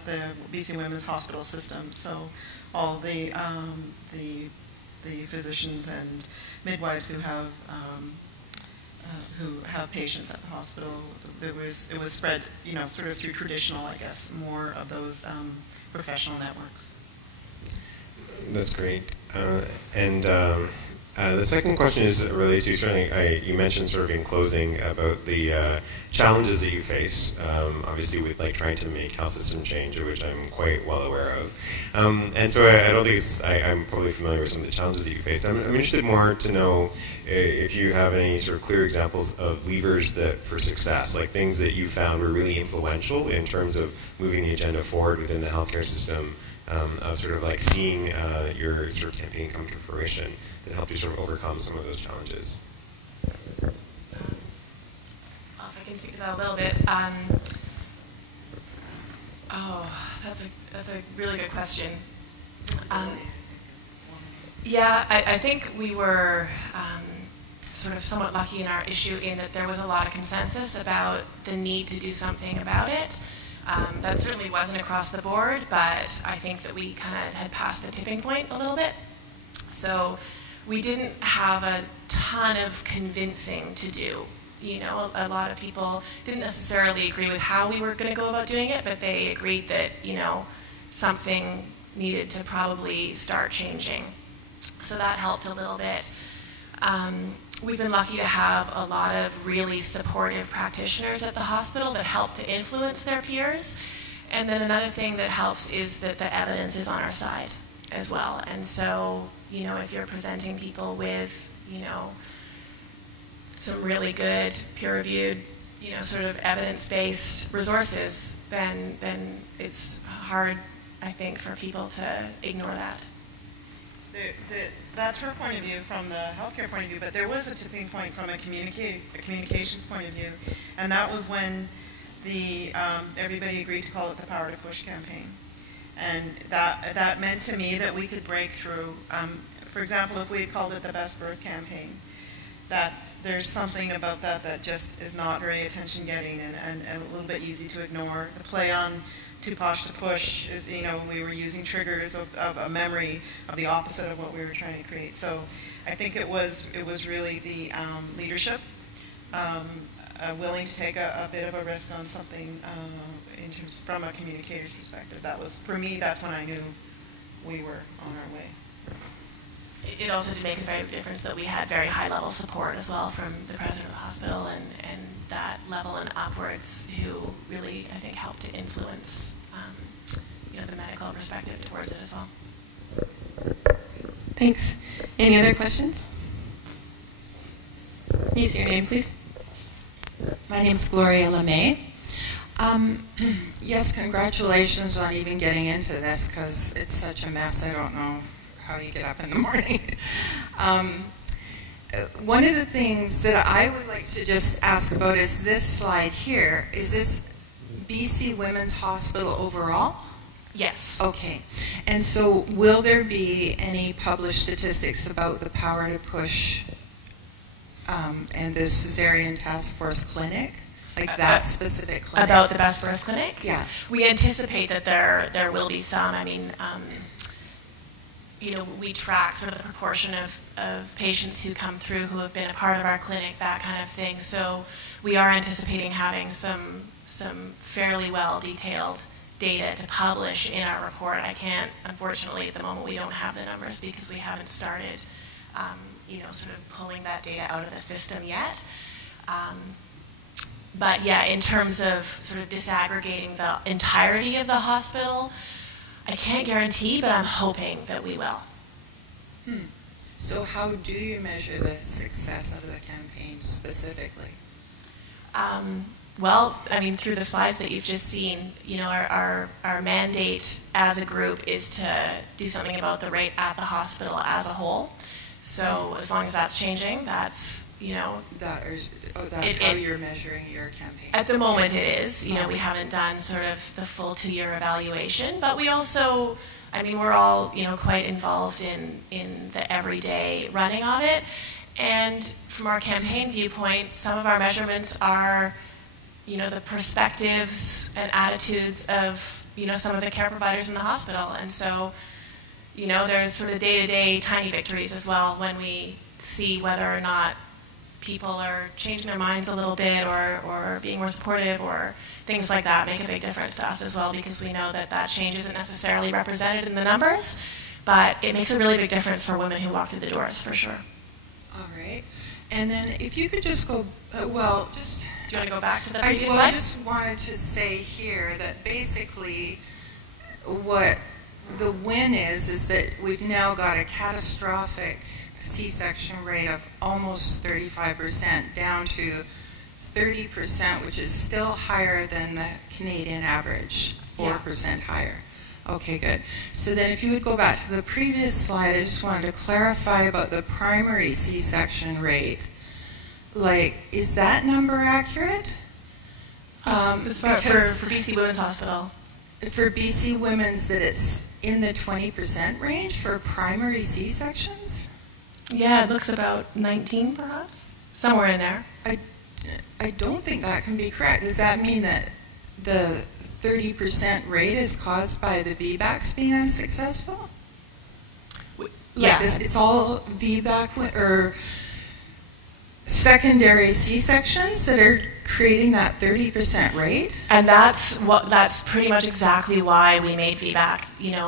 BC Women's Hospital system. So all the physicians and midwives who have patients at the hospital, it was spread, sort of through traditional, I guess, more of those professional networks. That's great. The second question is related to, certainly, you mentioned sort of in closing about the challenges that you face, obviously with trying to make health system change, which I'm quite well aware of. And so I don't think I'm probably familiar with some of the challenges that you faced. I'm interested more to know if you have any sort of clear examples of levers for success, like things that you found were really influential in terms of moving the agenda forward within the healthcare system, of sort of seeing your sort of campaign come to fruition that helped you sort of overcome some of those challenges. Well, if I can speak to that a little bit. That's a really good question. Yeah, I think we were sort of somewhat lucky in our issue in that there was a lot of consensus about the need to do something about it. That certainly wasn't across the board, but I think that we kind of had passed the tipping point a little bit. So we didn't have a ton of convincing to do. A lot of people didn't necessarily agree with how we were going to go about doing it, but they agreed that, something needed to probably start changing. So that helped a little bit. We've been lucky to have a lot of really supportive practitioners at the hospital that help to influence their peers. And then another thing that helps is that the evidence is on our side as well. And so, if you're presenting people with, some really good peer-reviewed, sort of evidence-based resources, then it's hard, I think, for people to ignore that. That's her point of view from the healthcare point of view, but there was a tipping point from a communications point of view, and that was when everybody agreed to call it the Power to Push campaign. And that meant to me that we could break through. For example, if we had called it the Best Birth campaign, that there's something about that just is not very attention-getting and a little bit easy to ignore. The play on too posh to push is, we were using triggers of a memory of the opposite of what we were trying to create. So I think it was really the leadership willing to take a bit of a risk on something from a communicator's perspective. That was, for me, that's when I knew we were on our way. It also did make a very big difference that we had very high-level support as well from the president of the hospital and that level and upwards, who really, I think, helped to influence the medical perspective towards it as well. Thanks. Any other questions? Use your name, please. My name is Gloria LeMay. Yes, congratulations on even getting into this, because it's such a mess. I don't know how you get up in the morning. one of the things that I would like to just ask about is this slide here. Is this BC Women's Hospital overall? Yes. Okay. And so will there be any published statistics about the Power to Push and the Cesarean Task Force Clinic? Like that specific clinic? About the Best Birth Clinic? Yeah. We anticipate that there will be some. I mean, we track sort of the proportion of patients who come through who have been a part of our clinic, that kind of thing. So we are anticipating having some fairly well detailed data to publish in our report. I can't, unfortunately, at the moment we don't have the numbers because we haven't started, sort of pulling that data out of the system yet. But yeah, in terms of sort of disaggregating the entirety of the hospital, I can't guarantee, but I'm hoping that we will. So how do you measure the success of the campaign specifically? Well, I mean, through the slides that you've just seen, our mandate as a group is to do something about the rate at the hospital as a whole. So as long as that's changing, that's, That's how you're measuring your campaign. At the moment it is. We haven't done sort of the full 2-year evaluation, but we also, I mean, we're all, quite involved in the everyday running of it. And from our campaign viewpoint, some of our measurements are, the perspectives and attitudes of, some of the care providers in the hospital. And so, there's sort of day-to-day tiny victories as well when we see whether or not people are changing their minds a little bit or being more supportive or things like that make a big difference to us as well, because we know that change isn't necessarily represented in the numbers, but it makes a really big difference for women who walk through the doors, for sure. All right. And then if you could just go, do you want to go back to the previous slide? I just wanted to say here that basically what the win is that we've now got a catastrophic C-section rate of almost 35% down to 30%, which is still higher than the Canadian average, 4% higher. Okay, good. So then if you would go back to the previous slide, I just wanted to clarify about the primary C-section rate. Like, is that number accurate? For BC Women's Hospital. For BC Women's, that it's in the 20% range for primary C-sections? Yeah, it looks about 19, perhaps, somewhere in there. I don't think that can be correct. Does that mean that the 30% rate is caused by the VBACs being unsuccessful? Yeah. It's all VBAC or secondary C-sections that are creating that 30% rate? And that's pretty much exactly why we made VBAC,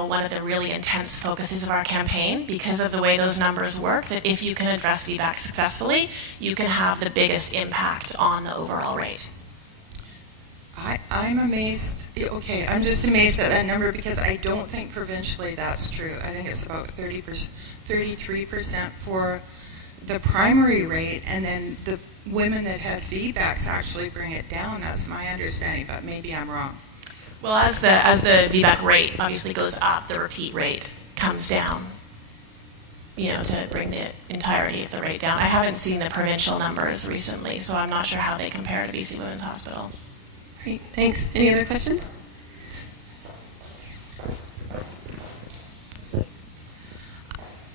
one of the really intense focuses of our campaign, because of the way those numbers work, that if you can address VBAC successfully, you can have the biggest impact on the overall rate. I'm amazed. Okay, I'm just amazed at that number because I don't think provincially that's true. I think it's about 33% for the primary rate, and then the women that have VBACs actually bring it down. That's my understanding, but maybe I'm wrong. Well, as the VBAC rate obviously goes up, the repeat rate comes down, to bring the entirety of the rate down. I haven't seen the provincial numbers recently, so I'm not sure how they compare to BC Women's Hospital. Great, thanks. Any other questions?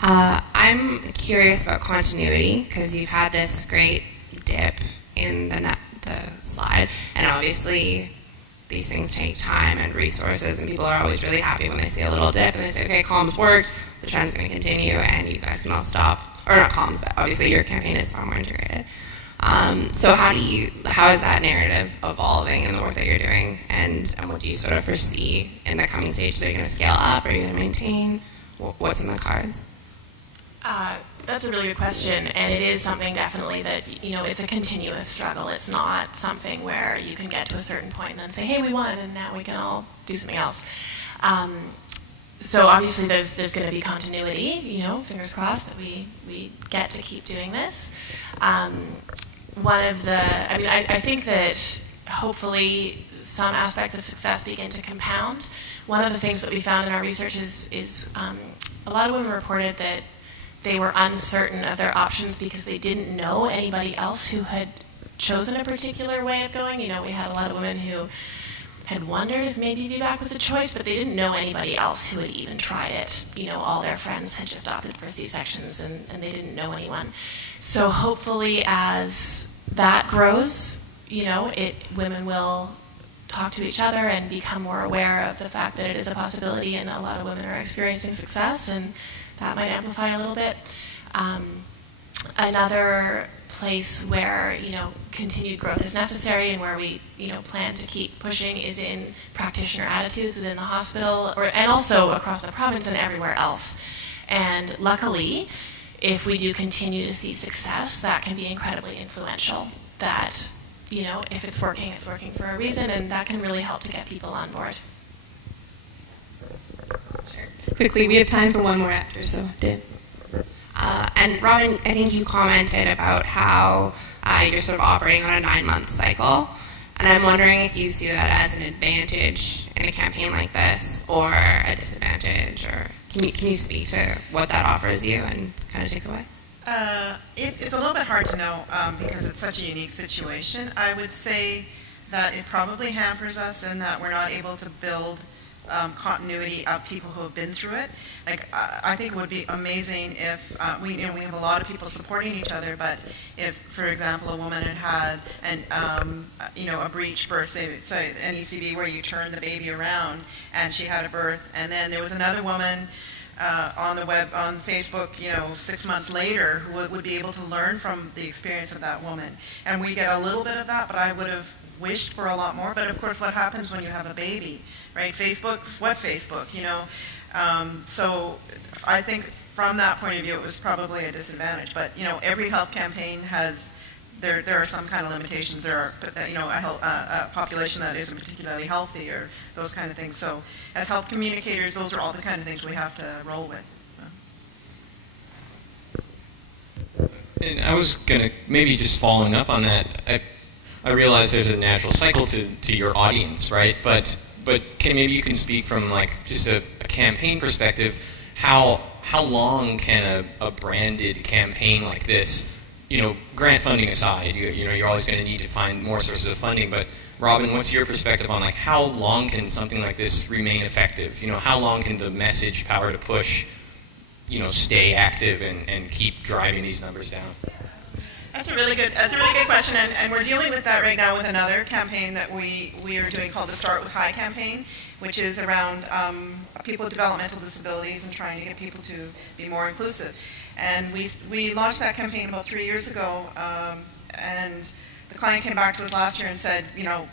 I'm curious about continuity, because you've had this great dip in the slide, and obviously these things take time and resources, and people are always really happy when they see a little dip and they say, okay, comms worked, the trend's going to continue, and you guys can all stop, or not comms, but obviously your campaign is far more integrated. So how is that narrative evolving in the work that you're doing, and what do you sort of foresee in the coming stages? Are you going to scale up? Are you going to maintain? What's in the cards? That's a really good question, and it is something definitely that, it's a continuous struggle. It's not something where you can get to a certain point and then say, hey, we won, and now we can all do something else. So obviously there's going to be continuity, fingers crossed that we get to keep doing this. I think that hopefully some aspects of success begin to compound. One of the things that we found in our research is a lot of women reported that they were uncertain of their options because they didn't know anybody else who had chosen a particular way of going. You know, we had a lot of women who had wondered if maybe VBAC was a choice, but they didn't know anybody else who had even tried it. You know, all their friends had just opted for C-sections, and they didn't know anyone. So hopefully as that grows, you know, women will talk to each other and become more aware of the fact that it is a possibility, and a lot of women are experiencing success, and that might amplify a little bit. Another place where, you know, continued growth is necessary and where we, you know, plan to keep pushing is in practitioner attitudes within the hospital, and also across the province and everywhere else. And luckily, if we do continue to see success, that can be incredibly influential. That, you know, if it's working for a reason, and that can really help to get people on board. Sure. Quickly, we have time for one more after, so Dan. And Robyn, I think you commented about how you're sort of operating on a 9-month cycle. And I'm wondering if you see that as an advantage in a campaign like this, or a disadvantage, or can you speak to what that offers you and kind of takes away? It's a little bit hard to know because it's such a unique situation. I would say that it probably hampers us in that we're not able to build continuity of people who have been through it. Like, I think it would be amazing if we have a lot of people supporting each other, but if, for example, a woman had a breech birth, say an ECB where you turn the baby around, and she had a birth, and then there was another woman on the web, on Facebook, 6 months later, who would be able to learn from the experience of that woman. And we get a little bit of that, but I would have wished for a lot more. But of course, what happens when you have a baby, right? Facebook, what Facebook, So I think from that point of view, it was probably a disadvantage. But, every health campaign has, there are some kind of limitations. There are, a population that isn't particularly healthy, or those kind of things. So as health communicators, those are all the kind of things we have to roll with. And I was going to, maybe just following up on that, I realize there's a natural cycle to your audience, right? But maybe you can speak from like just a campaign perspective, how long can a branded campaign like this, grant funding aside, you're always going to need to find more sources of funding, but Robyn, what's your perspective on like how long can something like this remain effective? How long can the message power to push, stay active and keep driving these numbers down? That's a really good question, and we're dealing with that right now with another campaign that we are doing called the Start with High campaign, which is around people with developmental disabilities and trying to get people to be more inclusive. And we launched that campaign about 3 years ago, and the client came back to us last year and said,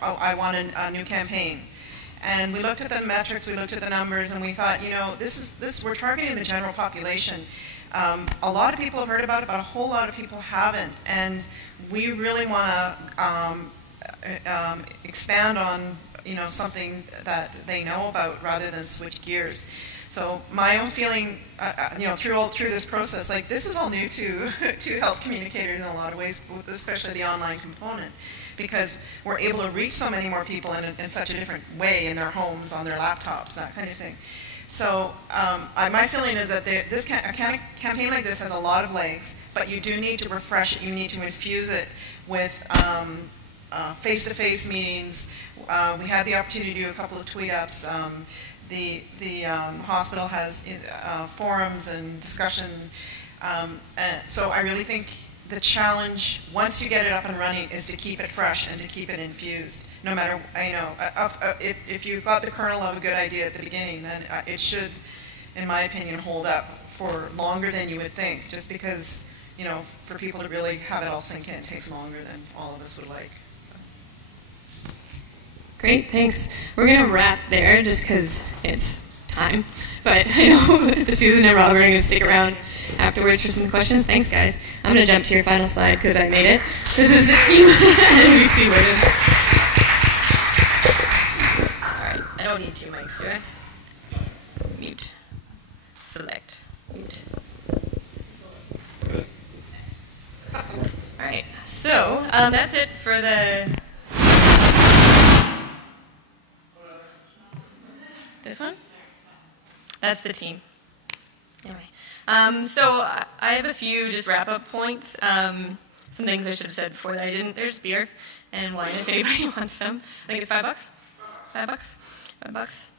I want a new campaign. And we looked at the metrics, we looked at the numbers, and we thought, we're targeting the general population. A lot of people have heard about it, but a whole lot of people haven't. And we really want to expand on, something that they know about rather than switch gears. So my own feeling, through this process, like this is all new to health communicators in a lot of ways, especially the online component, because we're able to reach so many more people in such a different way in their homes, on their laptops, that kind of thing. So my feeling is that a campaign like this has a lot of legs, but you do need to refresh it. You need to infuse it with face-to-face meetings. We had the opportunity to do a couple of tweetups. The hospital has forums and discussion. So I really think the challenge, once you get it up and running, is to keep it fresh and to keep it infused. No matter, if you've got the kernel of a good idea at the beginning, then it should, in my opinion, hold up for longer than you would think, just because, for people to really have it all sink in, it takes longer than all of us would like. Great, thanks. We're going to wrap there just because it's time. But I know Susan and Robyn are going to stick around afterwards for some questions. Thanks, guys. I'm going to jump to your final slide because I made it. This is the team NBC women. I don't need 2 mics, do I? Mute. Select. Mute. All right. So that's it for the... This one? That's the team. Anyway, so I have a few just wrap-up points. Some things I should have said before that I didn't. There's beer and wine if anybody wants some. I think it's $5. $5.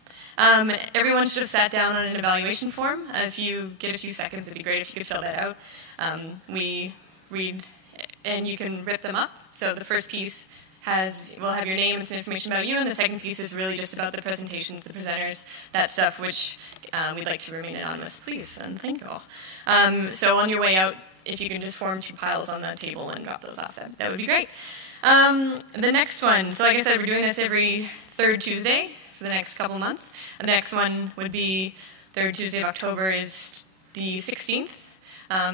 Everyone should have sat down on an evaluation form. If you get a few seconds, it'd be great if you could fill that out. We read, and you can rip them up. So the first piece will have your name and some information about you, and the second piece is really just about the presentations, the presenters, that stuff, which we'd like to remain anonymous, please, and thank you all. So on your way out, if you can just form 2 piles on the table and drop those off, that would be great. The next one, so like I said, we're doing this every 3rd Tuesday for the next couple months. And the next one would be 3rd Tuesday of October is the 16th.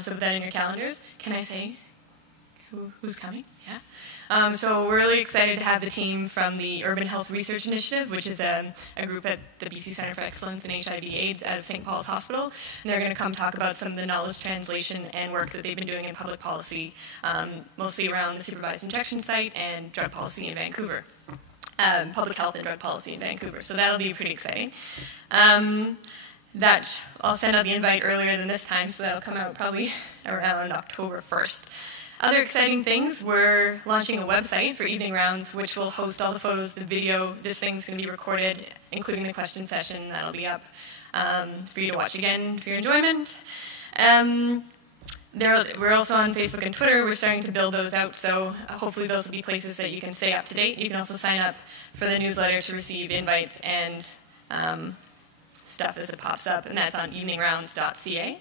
So put that in your calendars. Can I say who's coming? Yeah. So we're really excited to have the team from the Urban Health Research Initiative, which is a group at the BC Centre for Excellence in HIV/AIDS out of St. Paul's Hospital. And they're going to come talk about some of the knowledge translation and work that they've been doing in public policy, mostly around the supervised injection site and drug policy in Vancouver. Public health and drug policy in Vancouver. So that'll be pretty exciting. That I'll send out the invite earlier than this time, so that'll come out probably around October 1st. Other exciting things, we're launching a website for Evening Rounds, which will host all the photos, the video. This thing's going to be recorded, including the question session. That'll be up for you to watch again for your enjoyment. We're also on Facebook and Twitter. We're starting to build those out, so hopefully those will be places that you can stay up to date. You can also sign up for the newsletter to receive invites and stuff as it pops up, and that's on eveningrounds.ca.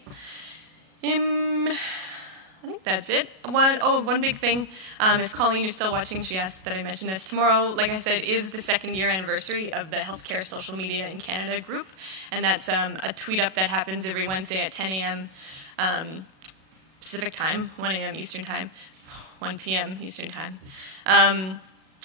I think that's it. One big thing, if Colleen, you're still watching, she asked that I mention this. Tomorrow, like I said, is the 2nd year anniversary of the Healthcare Social Media in Canada group, and that's a tweet-up that happens every Wednesday at 10 a.m. Pacific time, 1 a.m. Eastern time, 1 p.m. Eastern time.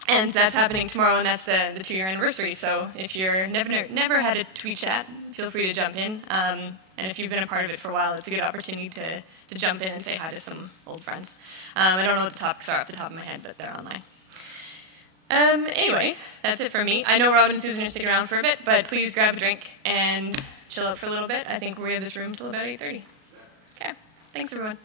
And that's happening tomorrow, and that's the 2-year anniversary. So if you're never had a tweet chat, feel free to jump in. And if you've been a part of it for a while, it's a good opportunity to jump in and say hi to some old friends. I don't know what the topics are off the top of my head, but they're online. Anyway, that's it for me. I know Rob and Susan are sticking around for a bit, but please grab a drink and chill out for a little bit. I think we have this room till about 8:30. Okay, thanks everyone.